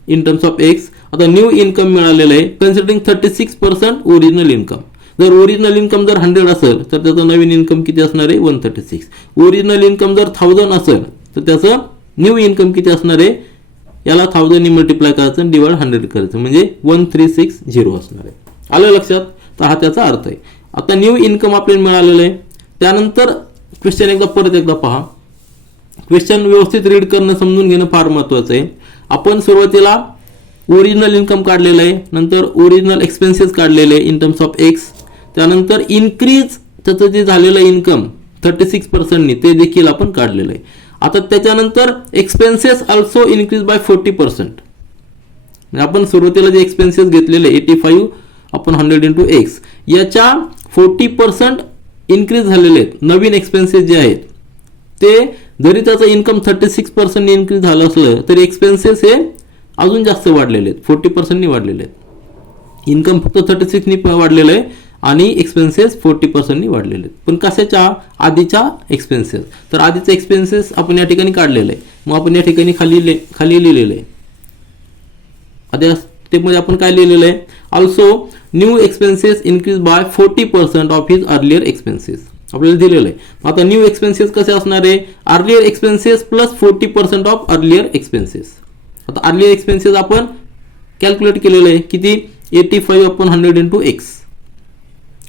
इन टर्म्स ऑफ एक्स. आता न्यू इन्कम मिळालेलं आहे कन्सिडरिंग 36% ओरिजिनल इन्कम. जर ओरिजिनल इन्कम जर 100 असेल तर त्याचं नवीन इन्कम किती असणार आहे, 136. ओरिजिनल इन्कम जर 1000 असेल तर त्याचं न्यू इन्कम किती असणार आहे, याला 1000 ने मल्टिप्लाय करायचं, डिवाइड 100 करायचं, म्हणजे 1360 असणार आहे. आलं लक्षात. तर हा त्याचा अर्थ आहे. आता न्यू इन्कम आपल्याला मिळालेलं आहे. त्यानंतर क्वेश्चन परत एकदा पहा. क्वेश्चन व्यवस्थित रीड करणं, समजून घेणं फार महत्त्वाचं आहे. आपण सुरुवातीला ओरिजिनल इन्कम काढलेलं आहे, नंतर ओरिजिनल एक्सपेन्सेस काढलेले इन टर्म्स ऑफ एक्स, त्यानंतर इन्क्रीज त्याचं जे झालेलं इन्कम 36%नी ते देखील आपण काढलेलं आहे. आता त्याच्यानंतर एक्सपेन्सेस ऑल्सो इन्क्रीज बाय 40%. आपण सुरुवातीला जे एक्सपेन्सेस घेतलेले 85 अपॉन 100 इंटू एक्स, याच्या 40% इन्क्रीज झालेले आहेत. नवीन एक्सपेन्सेस जे आहेत ते, जरी त्याचं इन्कम 36% इन्क्रीज झालं असलं तरी एक्सपेन्सेस हे अजून जास्त वाढलेले आहेत, 40%नी वाढलेले आहेत. इन्कम फक्त 36नी वाढलेलं आहे आणि एक्सपेन्सेस 40%नी वाढलेले आहेत. पण कशाच्या? आधीच्या एक्सपेन्सेस. तर आधीचे एक्सपेन्सेस आपण या ठिकाणी काढलेलं आहे. मग आपण या ठिकाणी खाली लिहिलेलं आहे. आता स्टेपमध्ये आपण काय लिहिलेलं आहे? Also new expenses increase by 40% of his earlier expenses आपल्याला दिलेलं आहे. आता न्यू एक्सपेन्सेस कसे असणार आहे? Earlier expenses plus 40% of earlier expenses. आता अर्लियर एक्सपेन्सेस आपण कॅल्क्युलेट केलेलं आहे किती? 85 अपॉन 100 इंटू एक्स.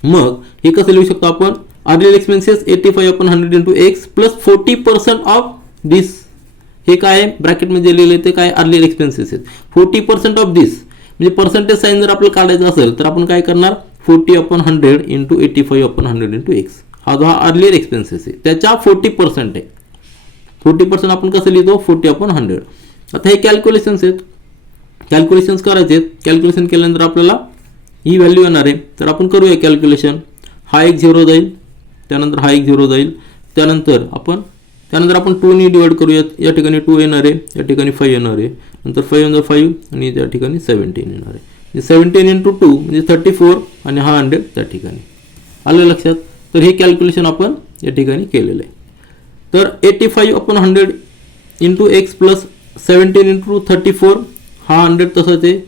मग हे कसं लिहू शकतो आपण? Earlier expenses 85 upon 100 into x plus 40% of this. हे काय ब्रॅकेटमध्ये लिहिलं ते काय? अर्लियर एक्सपेन्सेस आहेत. 40% ऑफ दिस म्हणजे पर्सेंटेज साईन जर आपल्याला काढायचं असेल तर आपण काय करणार? 40 upon 100 into 85 upon 100 into x. हा जो अर्लियर एक्सपेन्सेस आहे त्याच्या 40% आहे. 40% आपण कसं लिहितो? 40 अपॉन 100. आता हे कॅल्क्युलेशन्स आहेत, कॅल्क्युलेशन्स करायचे आहेत. कॅल्क्युलेशन केल्यानंतर आपल्याला ही व्हॅल्यू येणार आहे. तर आपण करूया कॅल्क्युलेशन. हा एक 0 जाईल, त्यानंतर हा एक 0 जाईल, त्यानंतर आपण 2नी डिवाइड करूयात. या ठिकाणी 2 येणार आहे, या ठिकाणी 5 येणार आहे, नंतर 5 5 आणि त्या ठिकाणी 17 येणार आहे. 17 इंटू 2 म्हणजे 34 आणि हा 100 त्या ठिकाणी. आलं लक्षात? तर हे कॅल्क्युलेशन आपण या ठिकाणी केलेलं आहे. तर 85 upon 100 into x plus 17 into 34, हा 100 तसंच आहे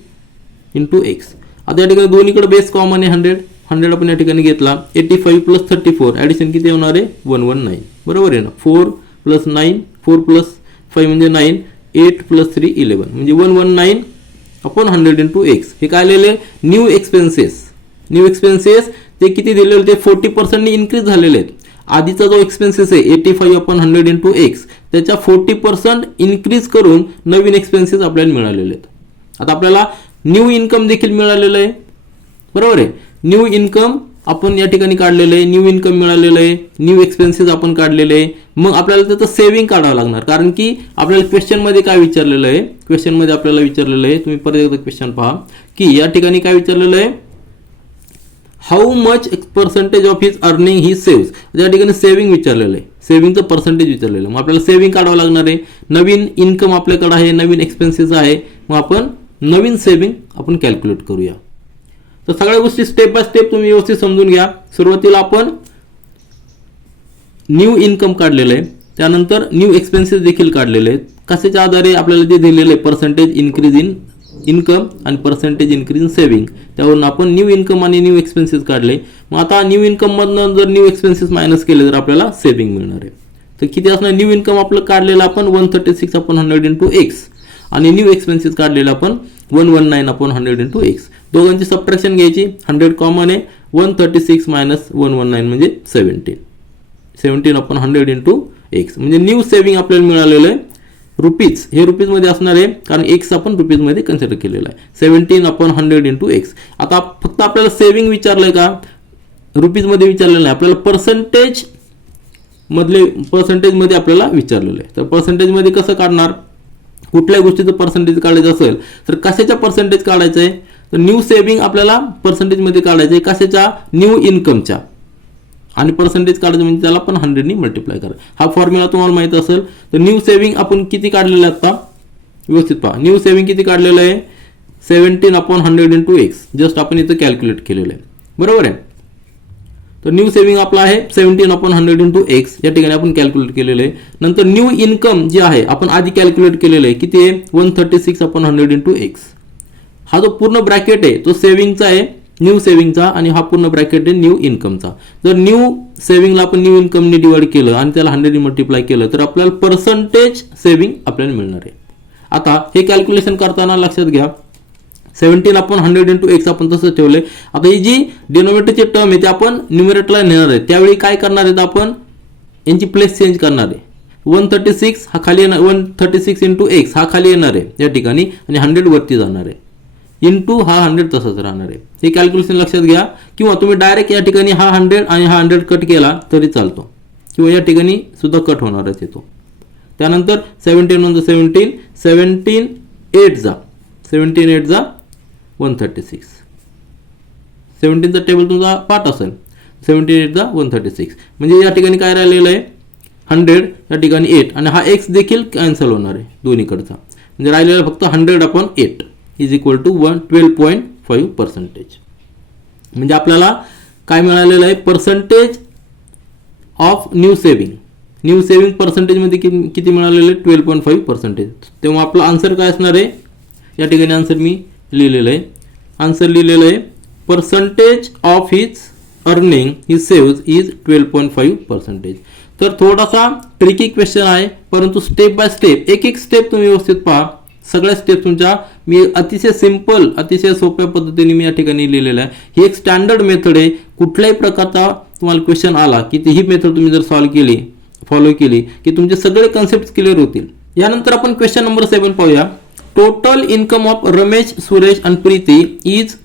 इंटू एक्स. आता या ठिकाणी दोन्हीकडे बेस कॉमन आहे 100 आपण या ठिकाणी घेतला. 85 प्लस 34 ॲडिशन किती होणार आहे? 119. बरोबर आहे ना? 4 प्लस 9, 4 प्लस 5 म्हणजे 9, 8 प्लस 3 11 म्हणजे 119 अपॉन 100 इंटू एक्स. हे काय लिहिले? New expenses. न्यू एक्सपेन्सेस ते किती दिलेले? ते 40%नी इन्क्रीज झालेले आहेत. आधीचा जो एक्सपेन्सेस आहे 85 अपॉन 100 इंटू एक्स त्याच्या 40% इन्क्रीज करून नवीन एक्सपेन्सेस आपल्याला मिळालेले आहेत. आता आपल्याला न्यू इन्कम देखील मिळालेलं आहे. बरोबर आहे? न्यू इन्कम आपण या ठिकाणी काढलेलं आहे, न्यू इन्कम मिळालेलं आहे, न्यू एक्सपेन्सेस आपण काढलेले आहे. मग आपल्याला त्याचं सेव्हिंग काढावं लागणार, कारण की आपल्याला क्वेश्चनमध्ये काय विचारलेलं आहे? क्वेश्चनमध्ये आपल्याला विचारलेलं आहे, तुम्ही परत एकदा क्वेश्चन पहा की या ठिकाणी काय विचारलेलं आहे? How much percentage of his earning he saves. या ठिकाणी सेव्हिंग विचारलेलं आहे, सेव्हिंगचं पर्सेंटेज विचारलेलं आहे. मग आपल्याला सेव्हिंग काढावं लागणार आहे. नवीन इन्कम आपल्याकडे आहे, नवीन एक्सपेन्सेस आहे, मग आपण नवीन सेव्हिंग आपण कॅल्क्युलेट करूया. तर सगळ्या गोष्टी स्टेप बाय स्टेप तुम्ही व्यवस्थित समजून घ्या. सुरुवातीला आपण न्यू इन्कम काढलेलं आहे, त्यानंतर न्यू एक्सपेन्सेस देखील काढलेले आहेत. कशाच्या आधारे? आपल्याला जे दिलेलं आहे पर्सेंटेज इन्क्रीज इन इन्कम आणि पर्सेंटेज इन्क्रीज इन सेव्हिंग, त्यावरून आपण न्यू इन्कम आणि न्यू एक्सपेन्सेस काढले. मग आता न्यू इन्कममधनं जर न्यू एक्सपेन्सेस मायनस केले तर आपल्याला सेव्हिंग मिळणार आहे. तर किती असणार? न्यू इन्कम आपलं काढलेलं आपण 136 अपॉन 100 इंटू एक्स आणि न्यू एक्सपेन्सेस काढलेलं आपण 119 अपॉन 100 इंटू एक्स. दोघांची सबट्रॅक्शन घ्यायची. 100 कॉमन आहे, 136 मायनस 119 म्हणजे 17 अपॉन 100 इंटू एक्स. म्हणजे न्यू सेव्हिंग आपल्याला मिळालेलं आहे रुपीज. हे रुपीजमध्ये असणार आहे कारण एक्स आपण रुपीजमध्ये कन्सिडर केलेलं आहे. 17 अपॉन 100 इंटू एक्स. आता फक्त आपल्याला सेव्हिंग विचारलंय का? रुपीजमध्ये विचारलेलं नाही, आपल्याला पर्सेंटेजमध्ये आपल्याला विचारलेलं आहे. तर पर्सेंटेजमध्ये कसं काढणार? कुठल्या गोष्टीचं पर्सेंटेज काढायचं असेल तर कशाच्या पर्सेंटेज काढायचं आहे? तर न्यू सेव्हिंग आपल्याला पर्सेंटेजमध्ये काढायचं आहे. कशाच्या? न्यू इन्कमच्या. आणि पर्सेंटेज काढायचं म्हणजे त्याला पण 100नी मल्टिप्लाय करा. हा फॉर्म्युला तुम्हाला माहित असेल. तर न्यू सेव्हिंग आपण किती काढलेलं आहे? आता व्यवस्थित पहा. न्यू सेव्हिंग किती काढलेलं आहे? 17 अपॉन 100 इंटू एक्स. जस्ट आपण इथं कॅल्क्युलेट केलेलं आहे. बरोबर आहे? तर न्यू सेव्हिंग आपला आहे 17 अपॉन 100 इंटू एक्स. या ठिकाणी आपण कॅल्क्युलेट केलेलं आहे. नंतर न्यू इन्कम जे आहे आपण आधी कॅल्क्युलेट केलेलं आहे. किती आहे? 136 अपॉन 100 इंटू एक्स. हा जो पूर्ण ब्रॅकेट आहे तो सेव्हिंगचा आहे, न्यू सेव्हिंगचा, आणि हा पूर्ण ब्रॅकेट आहे न्यू इन्कमचा. जर न्यू सेव्हिंगला आपण न्यू इन्कमने डिवाइड केलं आणि त्याला 100नी मल्टिप्लाय केलं तर आपल्याला पर्सेंटेज सेव्हिंग आपल्याला मिळणार आहे. आता हे कॅल्क्युलेशन करताना लक्षात घ्या, 17 आपण 100 इंटू एक्स आपण तसं ठेवलंय. आता ही जी डिनोमिनेटरची टर्म आहे ती आपण न्यूमरेटरला नेणार आहे. त्यावेळी काय करणार आहेत आपण यांची प्लेस चेंज करणार आहे. 136 हा खाली येणार, 136 इंटू एक्स हा खाली येणार आहे या ठिकाणी आणि 100 वरती जाणार आहे. इंटू हा 100 तसंच राहणार आहे. हे कॅल्क्युलेशन लक्षात घ्या. किंवा तुम्ही डायरेक्ट या ठिकाणी हा 100 आणि हा 100 कट केला तरी चालतो, किंवा या ठिकाणी सुद्धा कट होणारच येतो. त्यानंतर 17 1 17, 17 8 जा 17 8 जा 136. 17चा टेबल तुमचा पाठ असेल. 17 8 जा 136 म्हणजे या ठिकाणी काय राहिलेलं आहे 100 या ठिकाणी 8 आणि हा एक्स देखील कॅन्सल होणार आहे दोन्हीकडचा. म्हणजे राहिलेला फक्त 100 अपॉन 8 इज इक्वल टू 12.5%. म्हणजे आपल्याला काय मिळालेलं आहे पर्सेंटेज ऑफ न्यू सेव्हिंग पर्सेंटेजमध्ये किती मिळालेलं आहे 12.5%. तेव्हा आपला आन्सर काय असणार आहे या ठिकाणी आन्सर मी लिहिलेलं आहे. आन्सर लिहिलेलं आहे percentage of his earning he saves is 12.5%. तर थोडासा ट्रिकी क्वेश्चन आहे, परंतु स्टेप बाय स्टेप एक एक स्टेप तुम्ही व्यवस्थित पहा. सगळ्या स्टेप तुमच्या मी अतिशय सिंपल अतिशय सोप्या पद्धतीने मी या ठिकाणी लिहिलेलं आहे. ही एक स्टँडर्ड मेथड आहे. कुठल्याही प्रकारचा तुम्हाला क्वेश्चन आला की ही मेथड तुम्ही जर फॉलो केली की तुमचे सगळे कन्सेप्ट क्लिअर होतील. यानंतर आपण क्वेश्चन नंबर 7 पाहूया. Total income of Ramesh, Suresh आणि प्रीती इज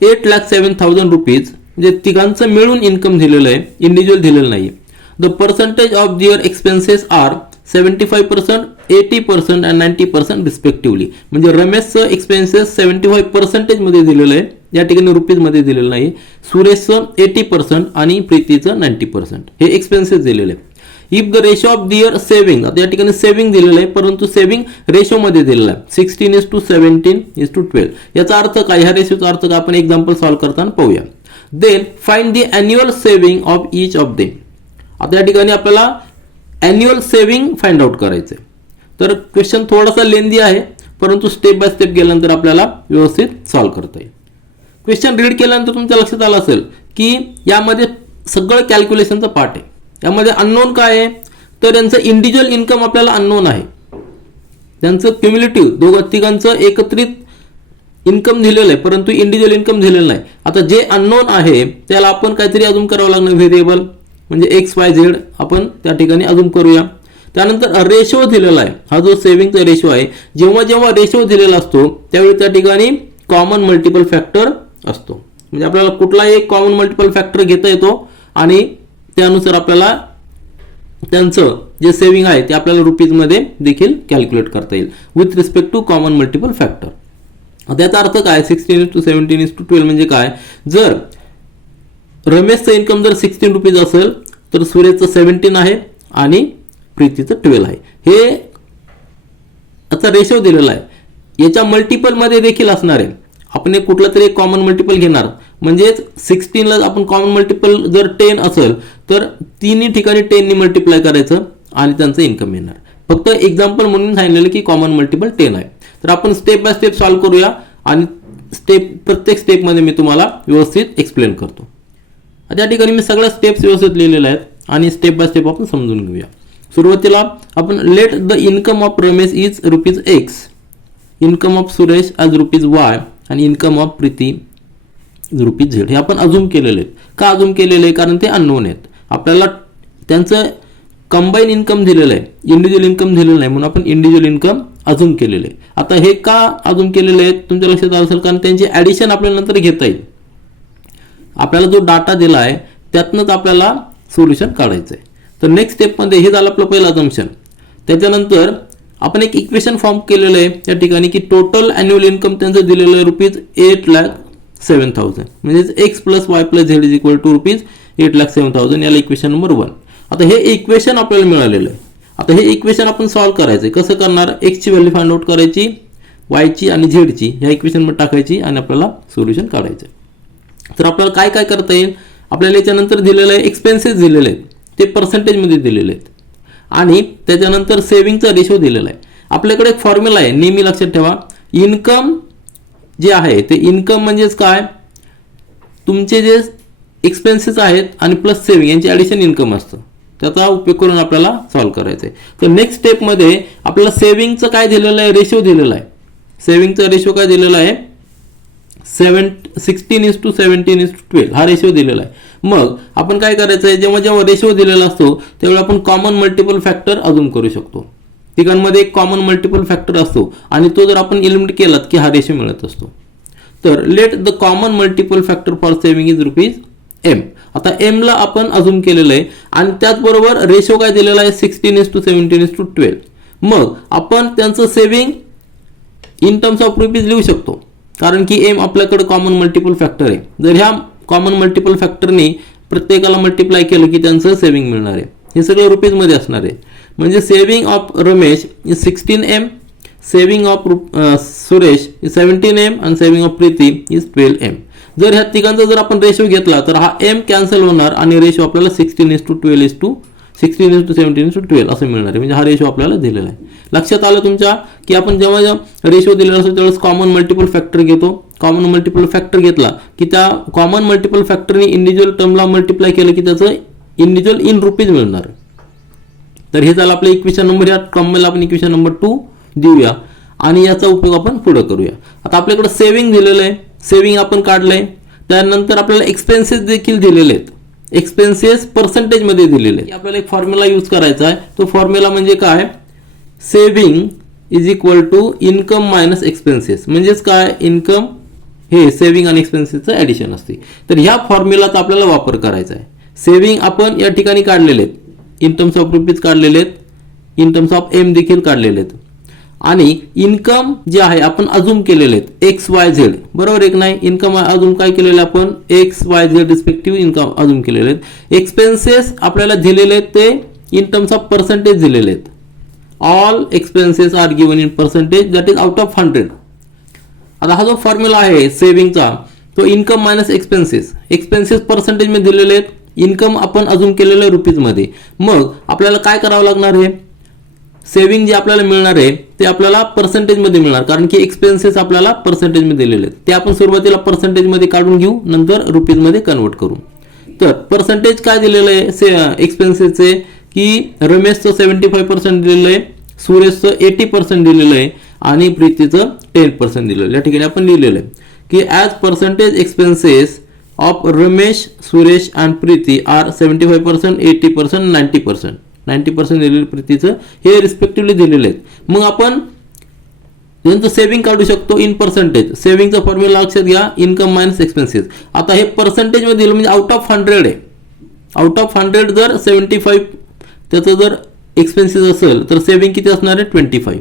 8,07,000 रुपीज. म्हणजे तिघांचं मिळून इन्कम दिलेलं आहे, इंडिव्हिज्युअल दिलेलं नाही. The percentage of their expenses are 75%, 80% and 90% respectively. म्हणजे रमेशचं एक्सपेन्सेस 75% मध्ये दिलेलं आहे, या ठिकाणी रुपीजमध्ये दिलेलं नाही. सुरेशचं 80% आणि प्रीतीचं 90% हे एक्सपेन्सेस दिलेले आहे. If the ratio of their saving, आता या ठिकाणी सेव्हिंग दिलेलं आहे, परंतु सेव्हिंग रेशोमध्ये दिलेलं आहे 16:17:12. याचा अर्थ काय, ह्या रेशोचा अर्थ काय आपण एक्झाम्पल सॉल्व्ह करताना पाहूया. Then find the annual saving of each of them. आता या ठिकाणी आपल्याला अॅन्युअल सेव्हिंग फाइंड आउट करायचं आहे. तर क्वेश्चन थोडासा लेंदी आहे, परंतु स्टेप बाय स्टेप गेल्यानंतर आपल्याला व्यवस्थित सॉल्व्ह करता येईल. क्वेश्चन रीड केल्यानंतर तुमच्या लक्षात आलं असेल की यामध्ये सगळं कॅल्क्युलेशनचा पार्ट आहे. यामध्ये अननोन काय आहे, तर यांचं इंडिव्हिज्युअल इन्कम आपल्याला अननोन आहे. त्यांचं क्युम्युलेटिव्ह तिघांचं एकत्रित इन्कम दिलेलं आहे, परंतु इंडिव्हिज्युअल इन्कम दिलेलं नाही. आता जे अननोन आहे त्याला आपण काहीतरी अजून करावं लागणार, व्हेरिएबल म्हणजे XYZ आपण त्या ठिकाणी अजून करूया. त्यानंतर रेशो दिलेला आहे, हा जो सेव्हिंगचा रेशो आहे, जेव्हा जेव्हा रेशो दिलेला असतो त्यावेळी त्या ठिकाणी कॉमन मल्टिपल फॅक्टर असतो. म्हणजे आपल्याला कुठलाही एक कॉमन मल्टिपल फॅक्टर घेता येतो आणि त्यानुसार आपल्याला त्यांचं जे सेव्हिंग आहे ते आपल्याला रुपीजमध्ये देखील कॅल्क्युलेट करता येईल with respect to common multiple factor. त्याचा अर्थ काय 16:17:12 म्हणजे काय, जर रमेशचं इन्कम जर 16 रुपीज असेल तर सुरेशचं 17 आहे आणि प्रीतीचं 12 आहे. हे आता रेशो दिलेला आहे, याच्या मल्टिपलमध्ये देखील असणार आहे. आपण एक कुठला तरी एक कॉमन मल्टिपल घेणार, म्हणजेच 16ला आपण कॉमन मल्टिपल जर 10 असेल तर तिन्ही ठिकाणी 10नी मल्टिप्लाय करायचं आणि त्यांचं इन्कम येणार. फक्त एक्झाम्पल म्हणून सांगितलेलं की कॉमन मल्टिपल 10 आहे. तर आपण स्टेप बाय स्टेप सॉल्व्ह करूया आणि प्रत्येक स्टेपमध्ये मी तुम्हाला व्यवस्थित एक्सप्लेन करतो. त्या ठिकाणी मी सगळ्या स्टेप्स व्यवस्थित लिहिलेल्या आहेत आणि स्टेप बाय स्टेप आपण समजून घेऊया. सुरुवातीला आपण let the income of Ramesh is ₹X, income of Suresh as ₹Y आणि इन्कम ऑफ प्रीती ₹Z. हे आपण अजूम केलेले आहेत. का अजूम केलेले आहे, कारण ते अननोन आहेत. आपल्याला त्यांचं कंबाईन इन्कम दिलेलं आहे, इंडिव्हिज्युअल इन्कम दिलेलं नाही, म्हणून आपण इंडिव्हिज्युअल इन्कम अजूम केलेलं आहे. आता हे का अजूम केलेले आहेत तुमच्या लक्षात आलं असेल, कारण त्यांची ॲडिशन आपल्याला नंतर घेता येईल. आपल्याला जो डाटा दिला आहे त्यातनंच आपल्याला सोल्युशन काढायचं आहे. तर नेक्स्ट स्टेपमध्ये हे झालं आपलं पहिलं अजम्पशन. त्याच्यानंतर आपण एक इक्वेशन फॉर्म केलेलं आहे त्या ठिकाणी की टोटल ॲन्युअल इन्कम त्यांचं दिलेलं आहे ₹8,07,000. म्हणजेच X + Y + Z is equal to ₹8,07,000. याला इक्वेशन नंबर 1. आता हे इक्वेशन आपल्याला मिळालेलं आहे. आता हे इक्वेशन आपण सॉल्व्ह करायचं आहे. कसं करणार, एक्सची व्हॅल्यू फाइंड आउट करायची, वायची आणि झेडची ह्या इक्वेशनमध्ये टाकायची आणि आपल्याला सोल्युशन काढायचं आहे. तर आपल्याला काय काय करता येईल, आपल्याला याच्यानंतर दिलेलं आहे एक्सपेन्सेस दिलेले आहेत, ते पर्सेंटेजमध्ये दिलेले आहेत आणि त्याच्यानंतर सेव्हिंगचा रेशो दिलेला आहे. आपल्याकडे एक फॉर्म्युला आहे, नेहमी लक्षात ठेवा. इन्कम जे आहे ते इन्कम म्हणजेच काय, तुमचे जे एक्सपेन्सेस आहेत आणि प्लस सेव्हिंग यांचे ॲडिशन इन्कम असतं. त्याचा उपयोग करून आपल्याला सॉल्व्ह करायचं आहे. तर नेक्स्ट स्टेपमध्ये आपल्याला सेव्हिंगचं काय दिलेलं आहे, रेशो दिलेला आहे. सेव्हिंगचा रेशो काय दिलेला आहे 16:17:12 हा रेशो दिलेला आहे. मग आपण काय करायचं आहे, जेव्हा जेव्हा रेशो दिलेला असतो त्यावेळी आपण कॉमन मल्टिपल फॅक्टर अजूम करू शकतो. तिघांमध्ये एक कॉमन मल्टिपल फॅक्टर असतो आणि तो जर आपण एलिमिनेट केलात की हा रेशो मिळत असतो. तर let the common multiple factor for saving is ₹m. आता m ला आपण अजूम केलेलं आहे आणि त्याचबरोबर रेशो काय दिलेला आहे 16:17:12. मग आपण त्यांचं saving in terms of rupees लिहू शकतो, कारण की m आपल्याकडे कॉमन मल्टिपल फॅक्टर आहे. जर ह्या कॉमन मल्टिपल फॅक्टरने प्रत्येकाला मल्टिप्लाय केलं की त्यांचं सेव्हिंग मिळणार आहे. हे सगळं रुपीजमध्ये असणार आहे. म्हणजे saving of Ramesh is 16m, saving of Suresh is 17m आणि saving of Preeti is 12m. जर ह्या तिघांचा जर आपण रेशो घेतला तर हा m कॅन्सल होणार आणि रेशो आपल्याला 16:17:12 असं मिळणार आहे. म्हणजे हा रेशो आपल्याला दिलेला आहे. लक्षात आलं तुमच्या की आपण जेव्हा रेशो दिलेला असतो त्यावेळेस कॉमन मल्टिपल फॅक्टर घेतो. कॉमन मल्टिपल फॅक्टर घेतला की त्या कॉमन मल्टिपल फॅक्टरने इंडिव्हिज्युअल टर्मला मल्टिप्लाय केलं की त्याचं इंडिव्हिज्युअल इन रुपीज मिळणार. तर हे झालं आपलं इक्वेशन नंबर. या टर्मला आपण इक्वेशन नंबर 2 देऊया आणि याचा उपयोग आपण पुढे करूया. आता आपल्याकडे सेव्हिंग दिलेलं आहे, सेव्हिंग आपण काढलंय. त्यानंतर आपल्याला एक्सपेन्सेस देखील दिलेले आहेत. एक्सपेन्सेस पर्सेंटेज मध्ये दिलेले आहेत. आपल्याला एक फॉर्म्युला यूज करायचा आहे. तो फॉर्म्युला म्हणजे काय, saving is equal to income minus expenses. म्हणजेच काय, इन्कम हे सेव्हिंग आणि एक्सपेन्सेसचं ऍडिशन असते. तर ह्या फॉर्म्युलाचा आपल्याला वापर करायचा आहे. सेव्हिंग आपण या ठिकाणी काढलेले आहेत, इन टर्म्स ऑफ रुपीज काढलेले आहेत, इन टर्म्स ऑफ m देखील काढलेले आहेत. आणि इन्कम जे आहे आपण अजूम केलेले आहेत XYZ, बरोबर एक नाही. इन्कम अजूम काय केलेलं आपण XYZ रिस्पेक्टिव्ह इन्कम अजूम केलेले आहेत. एक्सपेन्सेस आपल्याला दिलेले आहेत ते इन टर्म्स ऑफ पर्सेंटेज दिलेले आहेत. All expenses are given in percentage that is out of 100. आता हा जो फॉर्म्युला आहे सेव्हिंगचा तो income minus expenses, expenses percentage मध्ये दिलेले आहेत, इन्कम आपण अजूम केलेलं रुपीजमध्ये. मग आपल्याला काय करावं लागणार आहे, सेव्हिंग जे आपल्याला मिळणार आहे ते आपल्याला पर्सेंटेजमध्ये मिळणार, कारण की एक्सपेन्सेस आपल्याला पर्सेंटेजमध्ये दिलेले आहेत. ते आपण सुरुवातीला पर्सेंटेजमध्ये काढून घेऊ, नंतर रुपीजमध्ये कन्वर्ट करू. तर पर्सेंटेज काय दिलेलं आहे एक्सपेन्सेसचे की रमेशचं 75% दिलेलं आहे, सुरेशचं 80% दिलेलं आहे आणि प्रीतीचं 10% दिलेलं आहे. या ठिकाणी आपण लिहिलेलं आहे की as percentage expenses of Ramesh, Suresh and Preeti are 75%, 80%, 90%. 90% दिलेलं प्रीतीचं हे रिस्पेक्टिव्हली दिलेले आहेत. मग आपण यांचं सेव्हिंग काढू शकतो इन पर्सेंटेज. सेव्हिंगचा फॉर्म्युला लक्षात घ्या, इन्कम मायनस एक्सपेन्सेस. आता हे पर्सेंटेजमध्ये दिलं म्हणजे आउट ऑफ 100 आहे. आउट ऑफ 100 जर 75 त्याचं जर एक्सपेन्सेस असेल तर सेव्हिंग किती असणार आहे 25.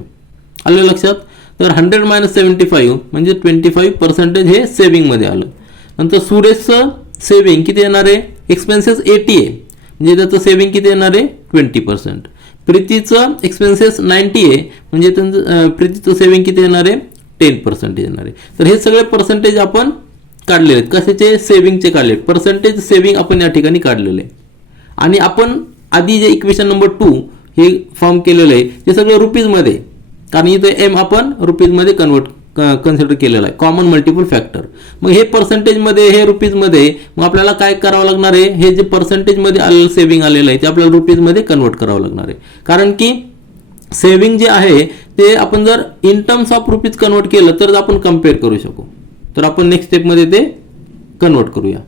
आलं लक्षात. तर 100 मायनस 75 म्हणजे 25% हे सेव्हिंगमध्ये आलं. नंतर सुरेशचं सेव्हिंग किती येणार आहे, एक्सपेन्सेस 80 आहे म्हणजे त्याचं सेव्हिंग किती येणार आहे 20%. प्रीतीचं एक्सपेन्सेस 90 आहे म्हणजे त्यांचं प्रीतीचं सेव्हिंग किती येणार आहे 10% येणार आहे. तर हे सगळे पर्सेंटेज आपण काढलेले आहेत. कशाचे, सेव्हिंगचे काढले. पर्सेंटेज सेव्हिंग आपण या ठिकाणी काढलेले आहे. आणि आपण आधी जे इक्वेशन नंबर 2 हे फॉर्म केलेलं आहे ते सगळं रुपीजमध्ये, कारण इथे m आपण रुपीजमध्ये कन्सिडर केलेलं आहे, कॉमन मल्टिपल फॅक्टर. मग हे पर्सेंटेजमध्ये, हे रुपीजमध्ये, मग आपल्याला काय करावं लागणार आहे, हे जे पर्सेंटेजमध्ये आलेलं सेव्हिंग आलेलं आहे ते आपल्याला रुपीजमध्ये कन्वर्ट करावं लागणार आहे. कारण की सेव्हिंग जे आहे ते आपण जर in terms of rupees convert केलं तर आपण कम्पेअर करू शकू. तर आपण नेक्स्ट स्टेपमध्ये ते कन्वर्ट करूया.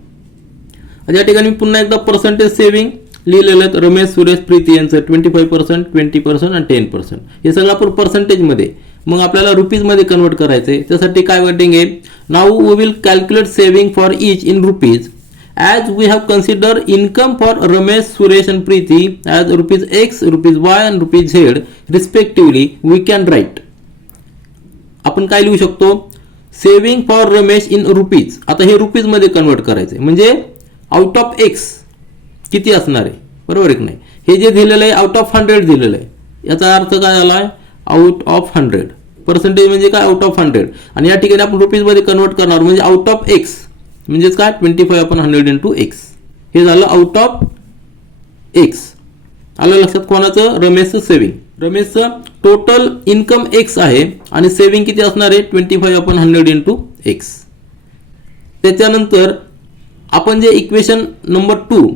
या ठिकाणी पुन्हा एकदा पर्सेंटेज सेव्हिंग लिहिलेलं आहे. रमेश, सुरेश, प्रीती यांचं 25%, 20% आणि 10%. हे सगळं आपण पर्सेंटेजमध्ये, मग आपल्याला रुपीजमध्ये कन्वर्ट करायचे. त्यासाठी काय वर्डिंग आहे, now we will calculate saving for each in rupees as we have consider income for Ramesh, Suresh आणि प्रीती ॲज ₹X, ₹Y आणि ₹Z respectively. We can write, आपण काय लिहू शकतो, saving for Ramesh in rupees. आता हे रुपीजमध्ये कन्वर्ट करायचे म्हणजे आउट ऑफ X किती असणार आहे, बरोबर आहे की नाही. हे जे दिलेलं आहे आउट ऑफ 100 दिलेलं आहे, याचा अर्थ काय झाला आहे आउट ऑफ 100. पर्सेंटेज म्हणजे काय, आउट ऑफ 100. आणि या ठिकाणी आपण रुपीजमध्ये कन्वर्ट करणार म्हणजे आउट ऑफ X म्हणजेच काय 25/100 इंटू X. हे झालं आउट ऑफ X. आलं लक्षात. कोणाचं, रमेशचं सेव्हिंग. रमेशचं टोटल इन्कम X आहे आणि सेव्हिंग किती असणार आहे 25/100 इंटू X. त्याच्यानंतर आपण जे इक्वेशन नंबर 2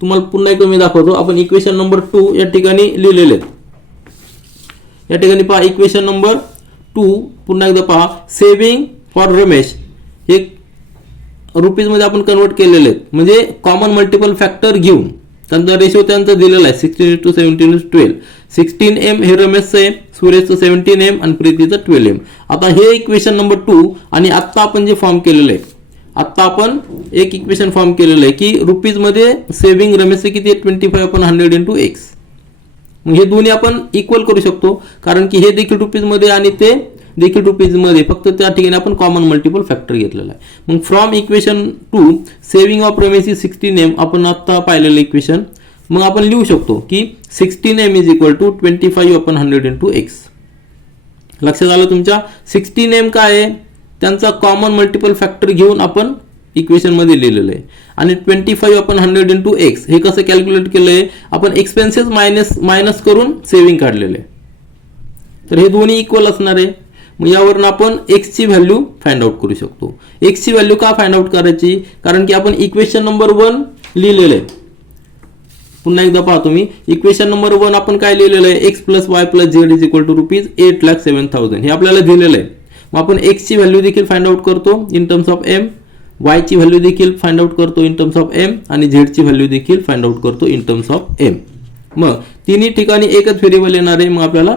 तुम्हाला पुन्हा एकदा मी दाखवतो. आपण इक्वेशन नंबर 2 या ठिकाणी लिहिलेले आहेत. या ठिकाणी पहा इक्वेशन नंबर 2 पुन्हा एकदा पहा. सेव्हिंग फॉर रमेश हे रुपीजमध्ये आपण कन्वर्ट केलेले आहेत, म्हणजे कॉमन मल्टिपल फॅक्टर घेऊन त्यांचा रेशो त्यांचा दिलेला आहे 16:17:12. 16M हे रमेशचं आहे, सुरेशचं 17M आणि प्रीतीचं 12M. आता हे इक्वेशन नंबर 2 आणि आत्ता आपण जे फॉर्म केलेलं आहे, आत्ता आपण एक इक्वेशन फॉर्म केलेलं आहे की रुपीजमध्ये सेव्हिंग रमेशचं किती आहे 25/100 × X. मग हे दोन्ही आपण इक्वल करू शकतो कारण की हे देखील रुपीजमध्ये आणि ते देखील रुपीजमध्ये, फक्त त्या ठिकाणी आपण कॉमन मल्टिपल फॅक्टर घेतलेला आहे. मग from equation 2 saving of Ramesh is 16M आपण आता पाहिलेलं इक्वेशन. मग आपण लिहू शकतो की 16M = 25/100 × X. लक्षात आलं तुमच्या? 16M काय आहे, त्यांचा कॉमन मल्टिपल फॅक्टर घेऊन आपण इक्वेशन मध्ये लिहिलेलं आहे. आणि 25/100 × X हे कसं कॅल्क्युलेट केलंय, आपण एक्सपेन्सेस मायनस करून सेव्हिंग काढलेलं आहे. तर हे दोन्ही इक्वल असणार आहे. मग यावरून आपण X ची व्हॅल्यू फाइंड आउट करू शकतो. X ची व्हॅल्यू का फाइंड आउट करायची, कारण की आपण इक्वेशन नंबर 1 लिहिलेलं आहे. पुन्हा एकदा पहा तुम्ही, इक्वेशन नंबर 1 आपण काय लिहिलेलं आहे, x + y + z = ₹8,07,000 हे आपल्याला दिलेलं आहे. मग आपण x ची व्हॅल्यू देखील फाइंड आउट करतो in terms of m, y ची व्हॅल्यू देखील फाइंड आउट करतो इन टर्म्स ऑफ m आणि z ची व्हॅल्यू देखील फाइंड आउट करतो इन टर्म्स ऑफ m. मग तिन्ही ठिकाणी एकच व्हेरिएबल येणार आहे, मग आपल्याला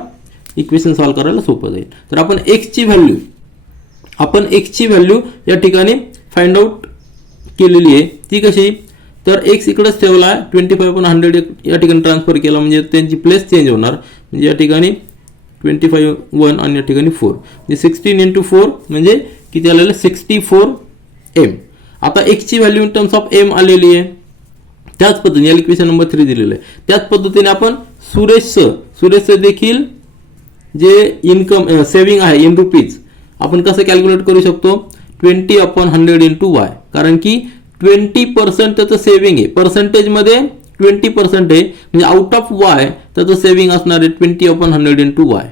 इक्वेशन सॉल्व्ह करायला सोपं जाईल. तर आपण x ची व्हॅल्यू या ठिकाणी फाइंड आउट केलेली आहे. ती कशी, तर x इकडेच ठेवला आहे, 25/100 या ठिकाणी ट्रान्सफर केला म्हणजे त्यांची प्लेस चेंज होणार. म्हणजे या ठिकाणी 25 आणि या ठिकाणी 4 म्हणजे 16 × 4 म्हणजे किती आलेलं 64M. आता x ची value in terms of m आलेली आहे. त्याच पद्धतीने या इक्वेशन नंबर 3 दिलेलं आहे. त्याच पद्धतीने आपण सुरेशचं देखील जे इन्कम सेव्हिंग आहे इन रुपीज आपण कसं कॅल्क्युलेट करू शकतो, 20/100 × y. कारण की 20% त्याचं सेव्हिंग आहे, पर्सेंटेजमध्ये 20% आहे, म्हणजे आउट ऑफ y त्याचं सेव्हिंग असणार आहे 20/100 × y.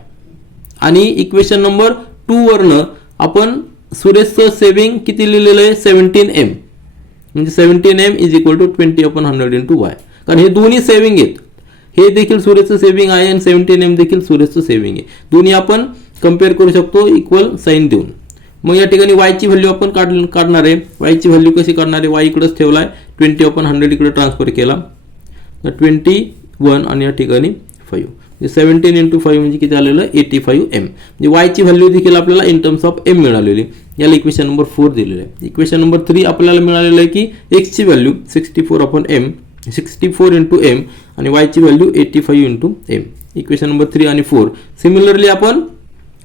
आणि इक्वेशन नंबर 2 वरनं आपण सुरेशचं सेव्हिंग किती लिहिलेलं आहे 17M, म्हणजे 17M = 20/100 × y. कारण हे दोन्ही सेव्हिंग आहेत, हे देखील सुरेशचं सेव्हिंग आहे आणि 17M देखील सुरेशचं सेव्हिंग आहे. दोन्ही आपण कम्पेअर करू शकतो इक्वल साइन देऊन. मग या ठिकाणी y ची व्हॅल्यू आपण काढणार आहे. y ची व्हॅल्यू कशी काढणार आहे, y इकडेच ठेवलाय, 20/100 इकडे ट्रान्सफर केला, 21 आणि या ठिकाणी 5 17 × 5 म्हणजे किती आलेलं 85M. म्हणजे y ची व्हॅल्यू देखील आपल्याला इन टर्म्स ऑफ m मिळालेली. याला इक्वेशन नंबर 4 दिलेलं आहे. इक्वेशन नंबर 3 आपल्याला मिळालेलं आहे की x ची व्हॅल्यू 64 × m आणि y ची व्हॅल्यू 85 × m. इक्वेशन नंबर 3 आणि 4. सिमिलरली आपण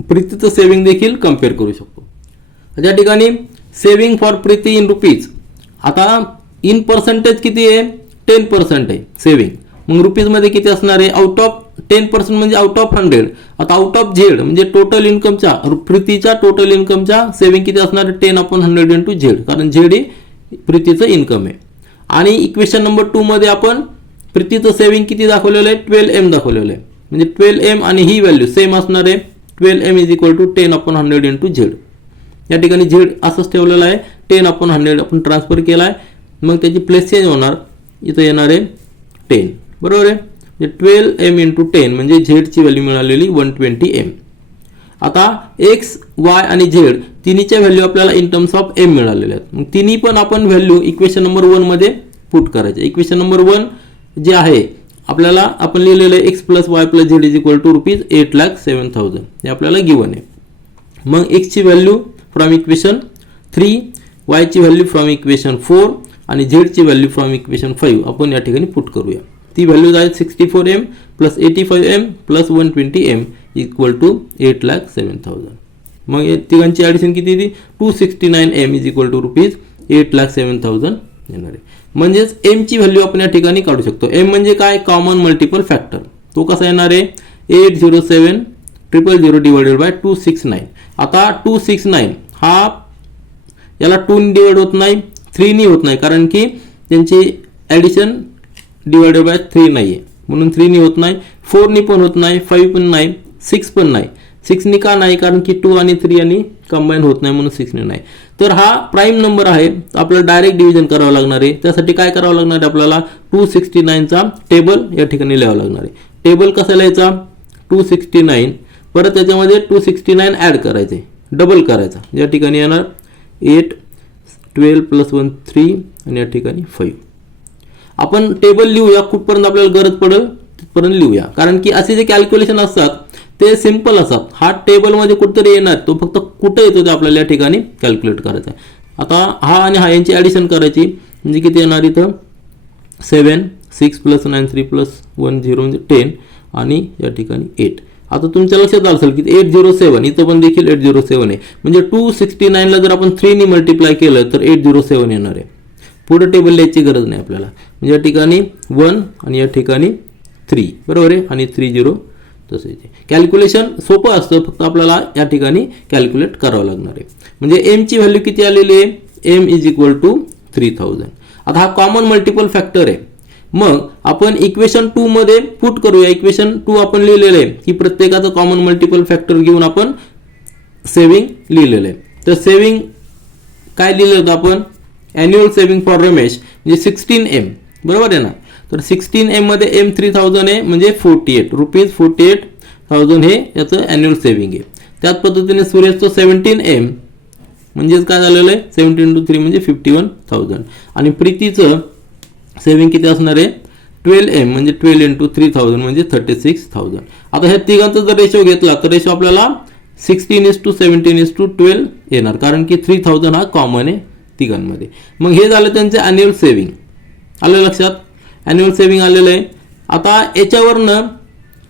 प्रीतीचं सेव्हिंग देखील कम्पेअर करू शकतो. या ठिकाणी saving for Preeti in rupees, आता इन पर्सेंटेज किती आहे 10% आहे सेव्हिंग. मग रुपीजमध्ये किती असणार आहे, आउट ऑफ 10% म्हणजे आउट ऑफ 100. आता आउट ऑफ झेड म्हणजे टोटल इन्कमच्या प्रीतीच्या टोटल इन्कमच्या सेव्हिंग किती असणार आहे 10/100 × झेड, कारण झेड हे प्रीतीचं इन्कम आहे. आणि इक्वेशन नंबर 2 मध्ये आपण प्रीतीचं सेव्हिंग किती दाखवलेलं आहे 12M दाखवलेलं आहे. म्हणजे 12M आणि ही व्हॅल्यू सेम असणार आहे 12M = 10/100 × झेड. या ठिकाणी झेड असंच ठेवलेलं आहे, 10/100 आपण ट्रान्सफर केला आहे. मग त्याची प्लेस चेंज होणार, इथं येणार आहे 10, बरोबर आहे. म्हणजे 12M × 10 म्हणजे झेडची व्हॅल्यू मिळालेली 120M. आता x, y आणि z तिन्हीच्या व्हॅल्यू आपल्याला इन टर्म्स ऑफ m मिळालेल्या आहेत. मग तिन्ही पण आपण व्हॅल्यू इक्वेशन नंबर 1 मध्ये पुट करायचे. इक्वेशन नंबर 1 जे आहे आपल्याला आपण लिहिलेलं आहे x + y + z = ₹8,07,000 हे आपल्याला गिवन आहे. मग x ची व्हॅल्यू फ्रॉम इक्वेशन 3, y ची व्हॅल्यू फ्रॉम इक्वेशन 4 आणि z ची व्हॅल्यू फ्रॉम इक्वेशन 5 आपण या ठिकाणी पुट करूया. ती व्हॅल्यूज आहेत 64M + 85M + 120M = 8,07,000. मग या तिघांची ॲडिशन किती येते 269M = ₹8,07,000 येणार आहे. म्हणजेच m ची व्हॅल्यू आपण या ठिकाणी काढू शकतो. m म्हणजे काय, कॉमन मल्टिपल फॅक्टर. तो कसा येणार आहे 807,000 / 269. आता 269 हा याला 2 ने डिवाइड होत नाही, 3 ने होत नाही, कारण की त्यांची ॲडिशन /3 नाही आहे म्हणून 3 ने होत नाही, 4 ने पण होत नाही, 5 पण नाही, 6 पण नाही. 6 ने का नाही, कारण की 2 आणि 3 आणि कंबाईन होत नाही म्हणून 6 ने नाही. तर हा प्राईम नंबर आहे, आपल्याला डायरेक्ट डिव्हिजन करावं लागणार आहे. त्यासाठी काय करावं लागणार आहे, आपल्याला 269चा टेबल या ठिकाणी लिहावं लागणार आहे. टेबल कसा लिहायचा 269, परत त्याच्यामध्ये 269 ॲड करायचे, डबल करायचा. या ठिकाणी येणार 12 + 1 3 आणि या ठिकाणी 5. आपण टेबल लिहूया, कुठपर्यंत आपल्याला गरज पडेल तिथपर्यंत लिहूया, कारण की असे जे कॅल्क्युलेशन असतात ते सिंपल असतात. हा टेबलमध्ये कुठेतरी येणार, तो फक्त कुठे येतो ते आपल्याला या ठिकाणी कॅल्क्युलेट करायचा आहे. आता हा आणि हा यांची ॲडिशन करायची, म्हणजे किती येणार इथं 7, 6 + 9 3 + 1 0 म्हणजे 10 आणि या ठिकाणी 8. आता तुमच्या लक्षात आलं असेल की 807 इथं पण देखील 807 आहे, म्हणजे 269ला जर आपण 3 ने मल्टिप्लाय केलं तर 807 येणार आहे. पुढे टेबल लिहायची गरज नाही आपल्याला, म्हणजे या ठिकाणी 1 आणि या ठिकाणी 3, बरोबर आहे, आणि 30 तसं इथे. कॅल्क्युलेशन सोपं असतं, फक्त आपल्याला या ठिकाणी कॅल्क्युलेट करावं लागणार आहे. म्हणजे एमची व्हॅल्यू किती आलेली आहे, एम = 3000. आता हा कॉमन मल्टिपल फॅक्टर आहे. मग आपण इक्वेशन 2 मध्ये पुट करूया. इक्वेशन 2 आपण लिहिलेलं आहे की प्रत्येकाचं कॉमन मल्टिपल फॅक्टर घेऊन आपण सेव्हिंग लिहिलेलं आहे. तर सेव्हिंग काय लिहिलं होतं आपण, ॲन्युअल सेव्हिंग फॉर रमेश म्हणजे 16M, बरोबर आहे ना. तर 16M मध्ये M 3000 आहे, म्हणजे ₹48,000 हे याचं ॲन्युअल सेव्हिंग आहे. त्याच पद्धतीने सुरेशचं 17M म्हणजेच काय झालेलं आहे, 17 × 3 म्हणजे 51,000. आणि प्रीतीचं सेव्हिंग किती असणार आहे, 12M म्हणजे 12 × 3000 म्हणजे 36,000. आता ह्या तिघांचा जर रेशो घेतला तर रेशो आपल्याला 16:17:12 येणार, कारण की 3000 हा कॉमन आहे तिघांमध्ये. मग हे झालं त्यांचे ॲन्युअल सेव्हिंग. आलं लक्षात, ॲन्युअल सेव्हिंग आलेलं आहे. आता याच्यावरनं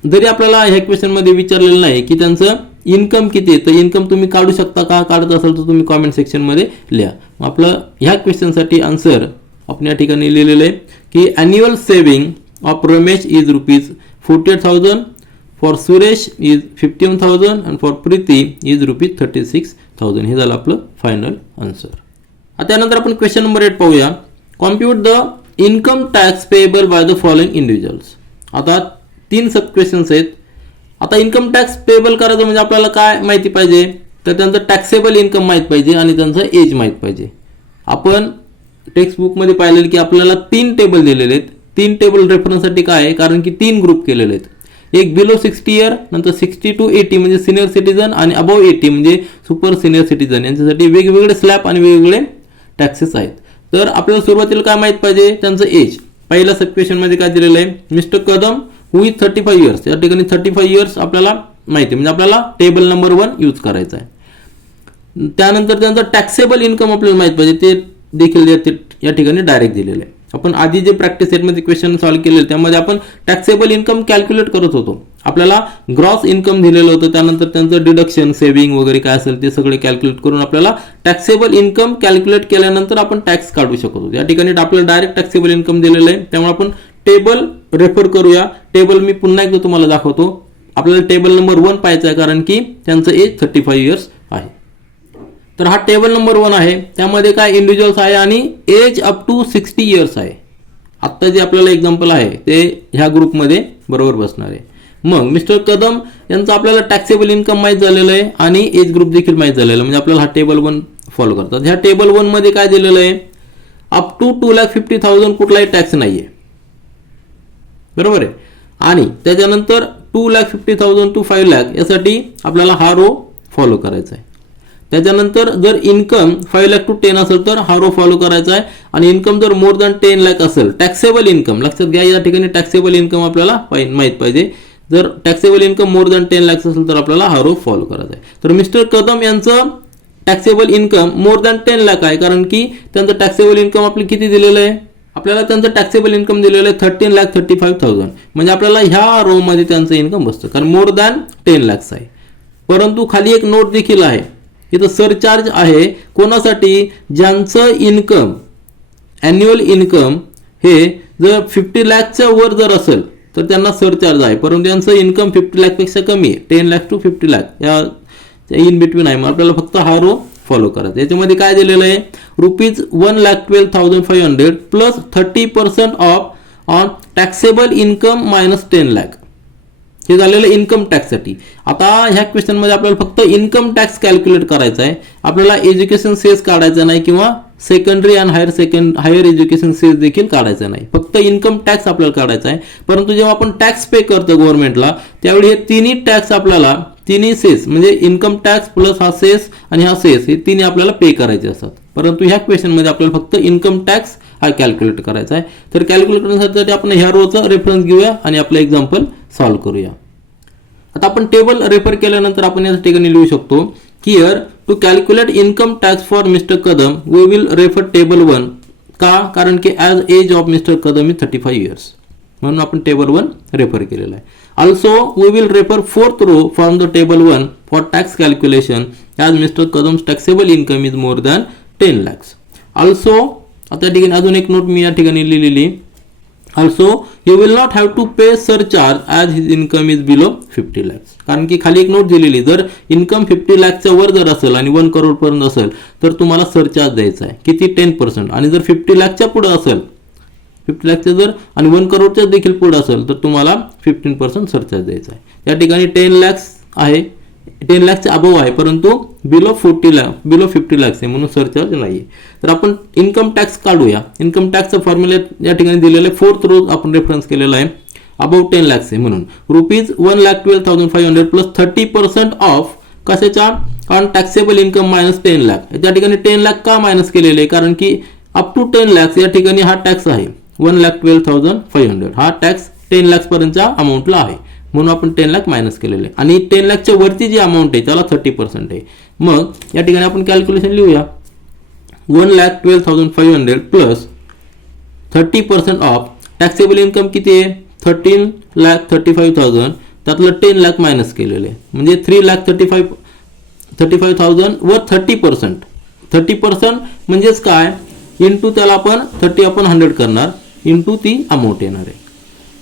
जरी आपल्याला ह्या क्वेश्चनमध्ये विचारलेलं नाही की त्यांचं इन्कम किती आहे, तर इन्कम तुम्ही काढू शकता का, काढत असाल तर तुम्ही कॉमेंट सेक्शनमध्ये लिहा. मग आपलं ह्या क्वेश्चनसाठी आन्सर आपण या ठिकाणी लिहिलेलं आहे की annual saving of Ramesh is ₹48,000, for Suresh is 51,000 आणि फॉर प्रीती इज ₹36,000. हे झालं आपलं फायनल आन्सर. आता त्यानंतर आपण क्वेश्चन नंबर 8 पाहूया. Compute the income tax payable by the following individuals. आता 3 सब क्वेश्चन्स आहेत. आता इन्कम टॅक्स पेएबल करायचं म्हणजे आपल्याला काय माहिती पाहिजे, तर त्यांचं टॅक्सेबल इन्कम माहीत पाहिजे आणि त्यांचं एज माहीत पाहिजे. आपण टेक्स्ट बुकमध्ये पाहिलेलं की आपल्याला 3 टेबल दिलेले आहेत. 3 टेबल रेफरन्ससाठी काय आहे, कारण की 3 ग्रुप केलेले आहेत. एक बिलो 60 इयर, नंतर 60 to 80 म्हणजे सिनियर सिटीजन, आणि अबव 80 म्हणजे सुपर सिनियर सिटीजन. यांच्यासाठी वेगवेगळे स्लॅब आणि वेगवेगळे टॅक्सेस आहेत. तर आपल्याला सुरुवातीला काय माहीत पाहिजे, त्यांचं एज. पहिल्या सब क्वेश्चनमध्ये काय दिलेलं आहे, mister Kadam who is 35 years. या ठिकाणी 35 इयर्स आपल्याला माहिती, म्हणजे आपल्याला टेबल नंबर 1 यूज करायचा आहे. त्यानंतर त्यांचं टॅक्सेबल इन्कम आपल्याला माहीत पाहिजे, ते देखील या ठिकाणी डायरेक्ट दिलेलं आहे. आपण आधी जे प्रॅक्टिस सेटमध्ये क्वेश्चन सॉल्व्ह केलेले त्यामध्ये आपण टॅक्सेबल इन्कम कॅल्क्युलेट करत होतो. आपल्याला ग्रॉस इन्कम दिलेलं होतं, त्यानंतर त्यांचं डिडक्शन, सेव्हिंग वगैरे काय असेल ते सगळे कॅल्क्युलेट करून आपल्याला टॅक्सेबल इन्कम कॅल्क्युलेट केल्यानंतर आपण टॅक्स काढू शकत होतो. या ठिकाणी आपल्याला डायरेक्ट टॅक्सेबल इन्कम दिलेलं आहे, त्यामुळे आपण टेबल रेफर करूया. टेबल मी पुन्हा एकदा तुम्हाला दाखवतो. आपल्याला टेबल नंबर 1 पाहायचं आहे, कारण की त्यांचं एज 35 इयर्स आहे. तर हा टेबल नंबर 1 आहे. त्यामध्ये काय इंडिव्हिज्युअल्स आहे आणि एज अप टू 60 इयर्स आहे. आत्ता जे आपल्याला एक्झाम्पल आहे ते ह्या ग्रुपमध्ये बरोबर बसणार आहे. मग मिस्टर कदम यांचं आपल्याला टॅक्सेबल इन्कम माहीत झालेलं आहे आणि एज ग्रुप देखील माहीत झालेलं आहे, म्हणजे आपल्याला हा टेबल 1 फॉलो करतात. ह्या टेबल 1 मध्ये काय दिलेलं आहे, अप टू 2,50,000 कुठलाही टॅक्स नाही आहे, बरोबर आहे. आणि त्याच्यानंतर 2,50,000 to 5,00,000 यासाठी आपल्याला हा रो फॉलो करायचा आहे. त्याच्यानंतर जर इन्कम 5,00,000 to 10 असेल तर हा रो फॉलो करायचा आहे. आणि इन्कम जर मोर दॅन 10,00,000 असेल, टॅक्सेबल इन्कम लक्षात घ्या, या ठिकाणी टॅक्सेबल इन्कम आपल्याला माहीत पाहिजे. जर टॅक्सेबल इन्कम मोर दॅन 10,00,000 असेल तर आपल्याला हा रो फॉलो करायचा आहे. तर मिस्टर कदम यांचं टॅक्सेबल इन्कम मोर दॅन 10,00,000 आहे, कारण की त्यांचं टॅक्सेबल इन्कम आपले किती दिलेलं आहे, आपल्याला त्यांचं टॅक्सेबल इन्कम दिलेलं आहे 13,35,000. म्हणजे आपल्याला ह्या रो मध्ये त्यांचं इन्कम बसतं, कारण मोर दॅन 10,00,000 आहे. परंतु खाली एक नोट देखील आहे, इथं सरचार्ज आहे कोणासाठी, ज्यांचं इन्कम ॲन्युअल इन्कम हे जर 50,00,000च्या वर जर असेल तर त्यांना सरचार्ज आहे. परंतु यांचं इन्कम 50,00,000 पेक्षा कमी आहे, 10,00,000 to 50,00,000 या इन बिटवीन आहे. मग आपल्याला फक्त हा रो फॉलो करायचा. याच्यामध्ये काय दिलेलं आहे, ₹1,12,500 plus 30% of on taxable income minus 10,00,000. हे झालेलं इन्कम टॅक्ससाठी. आता ह्या क्वेश्चनमध्ये आपल्याला फक्त इन्कम टॅक्स कॅल्क्युलेट करायचा आहे. आपल्याला एज्युकेशन सेस काढायचा नाही किंवा सेकंडरी आणि हायर एज्युकेशन सेस देखील काढायचा नाही, फक्त इन्कम टॅक्स आपल्याला काढायचा आहे. परंतु जेव्हा आपण टॅक्स पे करतो गव्हर्नमेंटला, त्यावेळी हे तिन्ही टॅक्स तिन्ही सेस म्हणजे इन्कम टॅक्स प्लस हा सेस आणि हा सेस हे तिन्ही आपल्याला पे करायचे असतात. परंतु ह्या क्वेश्चनमध्ये आपल्याला फक्त इन्कम टॅक्स हा कॅल्क्युलेट करायचा आहे. तर कॅल्क्युलेट करण्यासाठी आपण ह्या रोचा रेफरन्स घेऊया आणि आपलं एक्झाम्पल सॉल्व्ह करूया. आता आपण टेबल रेफर केल्यानंतर आपण या ठिकाणी लिहू शकतो here to calculate income tax for mister Kadam we will refer table 1. का? कारण की as age of mister Kadam is 35 years, म्हणून आपण टेबल 1 रेफर केलेला आहे. Also we will refer 4th row from the table 1 for tax calculation as mister Kadam's taxable income is more than 10 lakhs. Also आता या ठिकाणी अजून एक नोट मी या ठिकाणी लिहिलेली. Also you will not have to pay surcharge as his income is below 50 lakhs. कारण की खाली एक नोट दिलेली, जर इन्कम 50 lakhच्या वर जर असेल आणि 1 crore पर्यंत असेल तर तुम्हाला सरचार्ज द्यायचा आहे. किती? 10%. आणि जर 50 lakhच्या पुढे असेल, 50 lakhच्या जर आणि 1 crore देखील पुढे असेल तर तुम्हाला 15% सरचार्ज द्यायचा आहे. या ठिकाणी 10 lakhs आहे, 10 lakhच्या अबव आहे, परंतु बिलो 50 lakhs आहे, म्हणून सरचार्ज नाही आहे. तर आपण इन्कम टॅक्स काढूया. इन्कम टॅक्सचा फॉर्म्युला या ठिकाणी दिलेला आहे. 4th रो आपण रेफरन्स केलेला आहे. अबव 10 lakhs आहे म्हणून ₹1,12,500 प्लस 30% ऑफ कशाच्या? On taxable income minus 10 lakh. त्या ठिकाणी 10 lakh का मायनस केलेले आहे? कारण की अप टू 10 lakhs या ठिकाणी हा टॅक्स आहे. 1,12,500 हा टॅक्स 10 lakhs पर्यंतच्या अमाऊंटला आहे, म्हणून आपण 10 lakh मायनस केलेले. आणि 10 lakhच्या वरती जी अमाऊंट आहे त्याला 30% आहे. मग या ठिकाणी आपण कॅल्क्युलेशन लिहूया. 1,12,500 प्लस 30% ऑफ टॅक्सेबल इन्कम किती आहे? 13,35,000. त्यातलं 10 lakh मायनस केलेले म्हणजे 3,35,000 वर 30%. 30% म्हणजेच काय? इंटू त्याला आपण 30/100 करणार, इंटू ती अमाऊंट येणार आहे.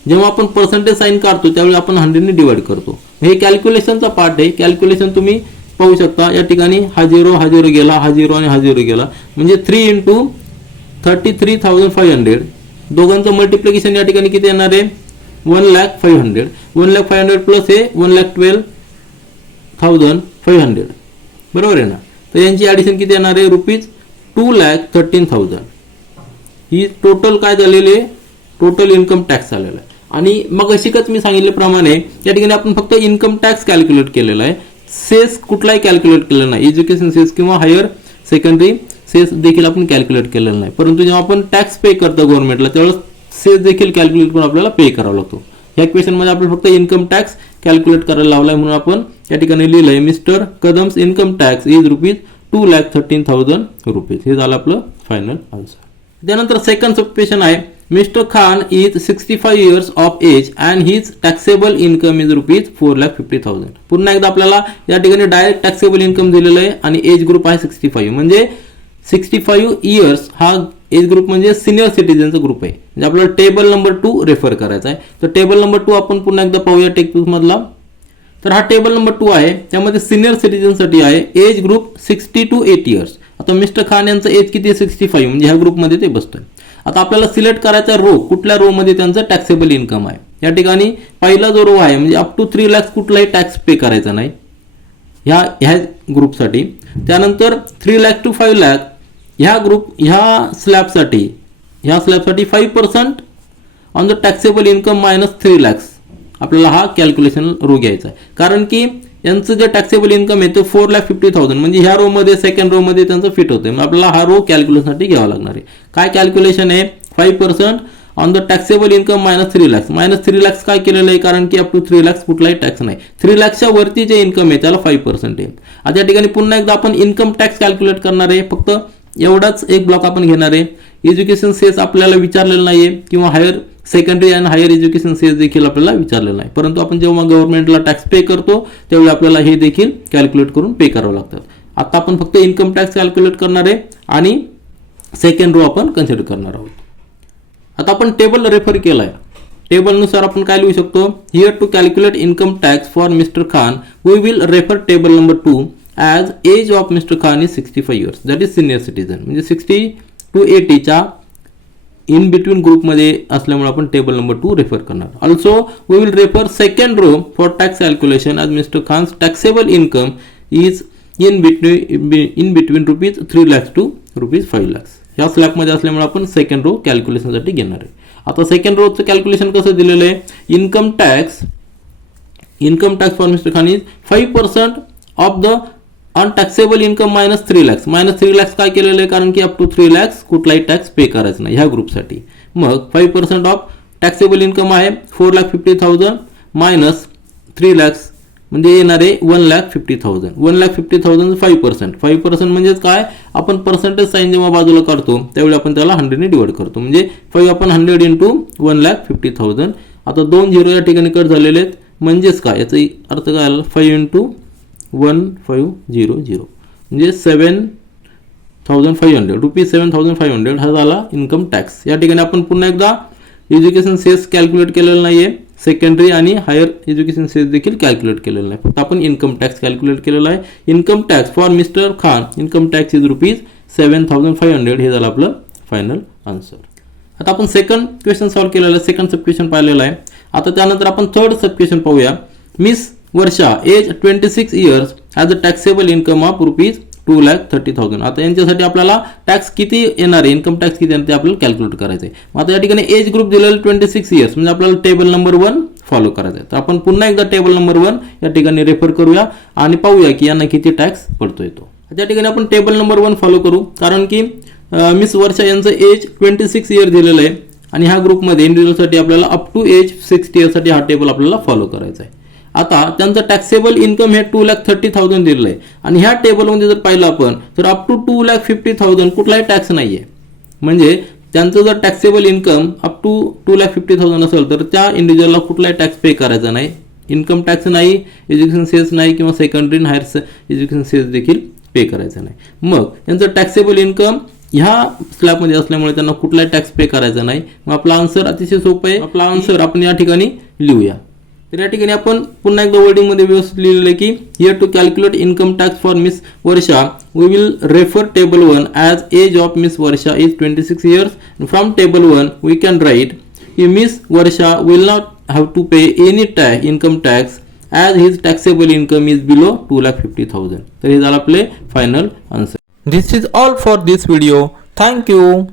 जेव्हा आपण पर्सेंटेज साईन काढतो त्यावेळी आपण 100 ने डिवाइड करतो. हे कॅल्क्युलेशनचा पार्ट आहे. कॅल्क्युलेशन तुम्ही पाहू शकता. या ठिकाणी हा 0 गेला, हा 0 आणि हा 0 गेला, म्हणजे 3 × 33,500. दोघांचं मल्टिप्लिकेशन या ठिकाणी किती येणार आहे? 1,05,000. 1,05,000 प्लस हे 1,12,500. बरोबर आहे ना? तर यांची ॲडिशन किती येणार आहे? ₹2,13,000. ही टोटल काय झालेली आहे? टोटल इन्कम टॅक्स झालेला आहे. आणि मग अशीच मी सांगितल्याप्रमाणे या ठिकाणी आपण फक्त इन्कम टॅक्स कॅल्क्युलेट केलेला आहे. सेस कुठलाही कॅल्क्युलेट केलेला नाही. एज्युकेशन सेस किंवा हायर सेकंडरी सेस देखील आपण कॅल्क्युलेट केलेलं नाही. परंतु जेव्हा आपण टॅक्स पे करतो गव्हर्नमेंटला त्यावेळेस सेस देखील कॅल्क्युलेट करून आपल्याला पे करावा लागतो. या क्वेश्चनमध्ये आपल्याला फक्त इन्कम टॅक्स कॅल्क्युलेट करायला लावलाय, म्हणून आपण या ठिकाणी लिहिलंय mister Kadam's income tax is ₹2,13,000. हे झालं आपलं फायनल आन्सर. त्यानंतर सेकंड क्वेश्चन आहे mister Khan is 65 years of age and his taxable income is ₹4,50,000. पुन्हा एकदा आपल्याला या ठिकाणी डायरेक्ट टॅक्सेबल इन्कम दिलेलं आहे आणि एज ग्रुप आहे 65. म्हणजे 65 years हा एज ग्रुप म्हणजे सिनियर सिटीजनचा ग्रुप आहे. म्हणजे आपल्याला टेबल नंबर 2 रेफर करायचा आहे. तर टेबल नंबर 2 आपण पुन्हा एकदा पाहूया टेक्स्टबुक मधला. तर हा टेबल नंबर 2 आहे, त्यामध्ये सिनियर सिटीजनसाठी आहे एज ग्रुप 60 to 80 years. आता मिस्टर खान यांचं एज किती आहे? 65. म्हणजे ह्या ग्रुपमध्ये ते बसतोय. आता आपल्याला सिलेक्ट करायचा रो, कुठल्या रो मध्ये त्यांचं टॅक्सेबल इन्कम आहे. या ठिकाणी पहिला जो रो आहे म्हणजे अप टू 3 lakhs कुठलाही टॅक्स पे करायचा नाही ह्या ग्रुपसाठी. त्यानंतर 3 lakh to 5 lakh ह्या स्लॅबसाठी 5% on the taxable income minus 3 lakhs आपल्याला हा कॅल्क्युलेशन रो घ्यायचा आहे. कारण की यांचं जे टॅक्सेबल इन्कम आहे ते 4,50,000 म्हणजे ह्या रो मध्ये सेकंड रो मध्ये त्यांचं फिट होते. मग आपल्याला हा रो कॅल्क्युलेशनसाठी घ्यावा लागणार आहे. काय कॅल्क्युलेशन आहे? 5% on the taxable income minus 3 lakhs. Minus 3 lakhs काय केलेलं आहे? कारण की अप टू 3 lakhs कुठलाही टॅक्स नाही. 3 lakhsच्या वरती जे इन्कम आहे त्याला 5% आहे. आता या ठिकाणी पुन्हा एकदा आपण इन्कम टॅक्स कॅल्क्युलेट करणार आहे. फक्त एवढाच एक ब्लॉक आपण घेणार आहे. एज्युकेशन सेस आपल्याला विचारलेलं नाहीये किंवा higher secondary and higher education cess देखील आपल्याला विचारलेलं नाही. परंतु आपण जेव्हा गव्हर्नमेंटला टॅक्स पे करतो त्यावेळी आपल्याला हे देखील कॅल्क्युलेट करून पे करावं लागतं. आता आपण फक्त इन्कम टॅक्स कॅल्क्युलेट करणार आहे आणि सेकंड रो आपण कन्सिडर करणार आहोत. आता आपण टेबल रेफर केलाय. टेबलनुसार आपण काय लिहू शकतो? Here to calculate income tax for mister Khan we will refer table number 2 as age of mister Khan is 65 years. That is senior citizen. म्हणजे 60 to 80 च्या इन बिटवीन ग्रुपमध्ये असल्यामुळे आपण टेबल नंबर 2 रेफर करणार. Also we will refer second row for tax calculation as mister Khan's taxable income is in between ₹3 lakhs to ₹5 lakhs. या स्लॅबमध्ये असल्यामुळे आपण सेकंड रो कॅल्क्युलेशनसाठी घेणार आहे. आता सेकंड रोचं कॅल्क्युलेशन कसं दिलेलं आहे? Income tax for mister Khan is 5% of the on taxable income minus 3 lakhs. Minus 3 lakhs काय केलेलं आहे, कारण की अप टू 3 lakhs कुठलाही टॅक्स पे करायचा नाही ह्या ग्रुपसाठी. मग 5% ऑफ टॅक्सेबल इन्कम आहे 4,50,000 मायनस 3 lakhs म्हणजे येणार आहे 1,50,000. 1,50,000 5%. 5% म्हणजेच काय, आपण पर्सेंटेज साईन जेव्हा बाजूला काढतो त्यावेळी आपण त्याला 100 ने डिवाइड करतो. म्हणजे 5 आपण 100 इंटू 1,50,000. आता 2 झिरो या ठिकाणी कट झालेले आहेत. म्हणजेच काय, याचा अर्थ काय आला, 5 इंटू 1,500 म्हणजे 7,500 रुपीज. 7,500 हा झाला इन्कम टॅक्स. या ठिकाणी आपण पुन्हा एकदा एज्युकेशन सेस कॅल्क्युलेट केलेलं नाहीये, सेकंडरी आणि हायर एज्युकेशन सेस देखील कॅल्क्युलेट केलेलं नाही, फक्त आपण इन्कम टॅक्स कॅल्क्युलेट केलेला आहे. Income tax for mister Khan, income tax is rupees 7,500. हे झालं आपलं फायनल आन्सर. आता आपण सेकंड क्वेश्चन सॉल्व्ह केलेला आहे, सेकंड सब क्वेश्चन पाहिलेला आहे. आता त्यानंतर आपण थर्ड सब क्वेश्चन पाहूया. Miss Varsha age 26 years has a taxable income of rupees 2,30,000. आता यांच्यासाठी आपल्याला टॅक्स किती येणार आहे, इन्कम टॅक्स किती येणार ते आपल्याला कॅल्क्युलेट करायचं आहे. आता या ठिकाणी एज ग्रुप दिलेलं 26 years म्हणजे आपल्याला टेबल नंबर 1 फॉलो करायचं आहे. तर आपण पुन्हा एकदा टेबल नंबर 1 या ठिकाणी रेफर करूया आणि पाहूया की यांना किती टॅक्स पडतोय तो. त्या ठिकाणी आपण टेबल नंबर 1 फॉलो करू, कारण की मिस वर्षा यांचं एज 26 year दिलेलं आहे आणि ह्या ग्रुपमध्ये इंडिव्हिज्युअलसाठी आपल्याला अप टू एज 60 years साठी हा टेबल आपल्याला फॉलो करायचा आहे. आता त्यांचं टॅक्सेबल इन्कम हे 2,30,000 दिलेलं आहे आणि ह्या टेबलमध्ये जर पाहिलं आपण तर अप टू 2,50,000 कुठलाही टॅक्स नाही आहे. म्हणजे त्यांचं जर टॅक्सेबल इन्कम अप टू 2,50,000 असेल तर त्या इंडिव्हिज्युअलला कुठलाही टॅक्स पे करायचा नाही, इन्कम टॅक्स नाही, एज्युकेशन सेस नाही किंवा सेकंडरी आणि हायर एज्युकेशन सेस देखील पे करायचा नाही. मग यांचं टॅक्सेबल इन्कम ह्या स्लॅबमध्ये असल्यामुळे त्यांना कुठलाही टॅक्स पे करायचा नाही. मग आपला आन्सर अतिशय सोपं आहे. आपला आन्सर आपण या ठिकाणी लिहूया. तर या ठिकाणी आपण पुन्हा एकदा वर्डिंग मध्ये व्यवस्थित लिहिलेलं आहे की here to calculate income tax for miss Varsha we will refer table 1 as age of miss Varsha is 26 years. From table 1 we can write की miss Varsha will not have to pay any income tax as his taxable income is below 2,50,000. तर हे झालं आपले final answer. This is all for this video. Thank you.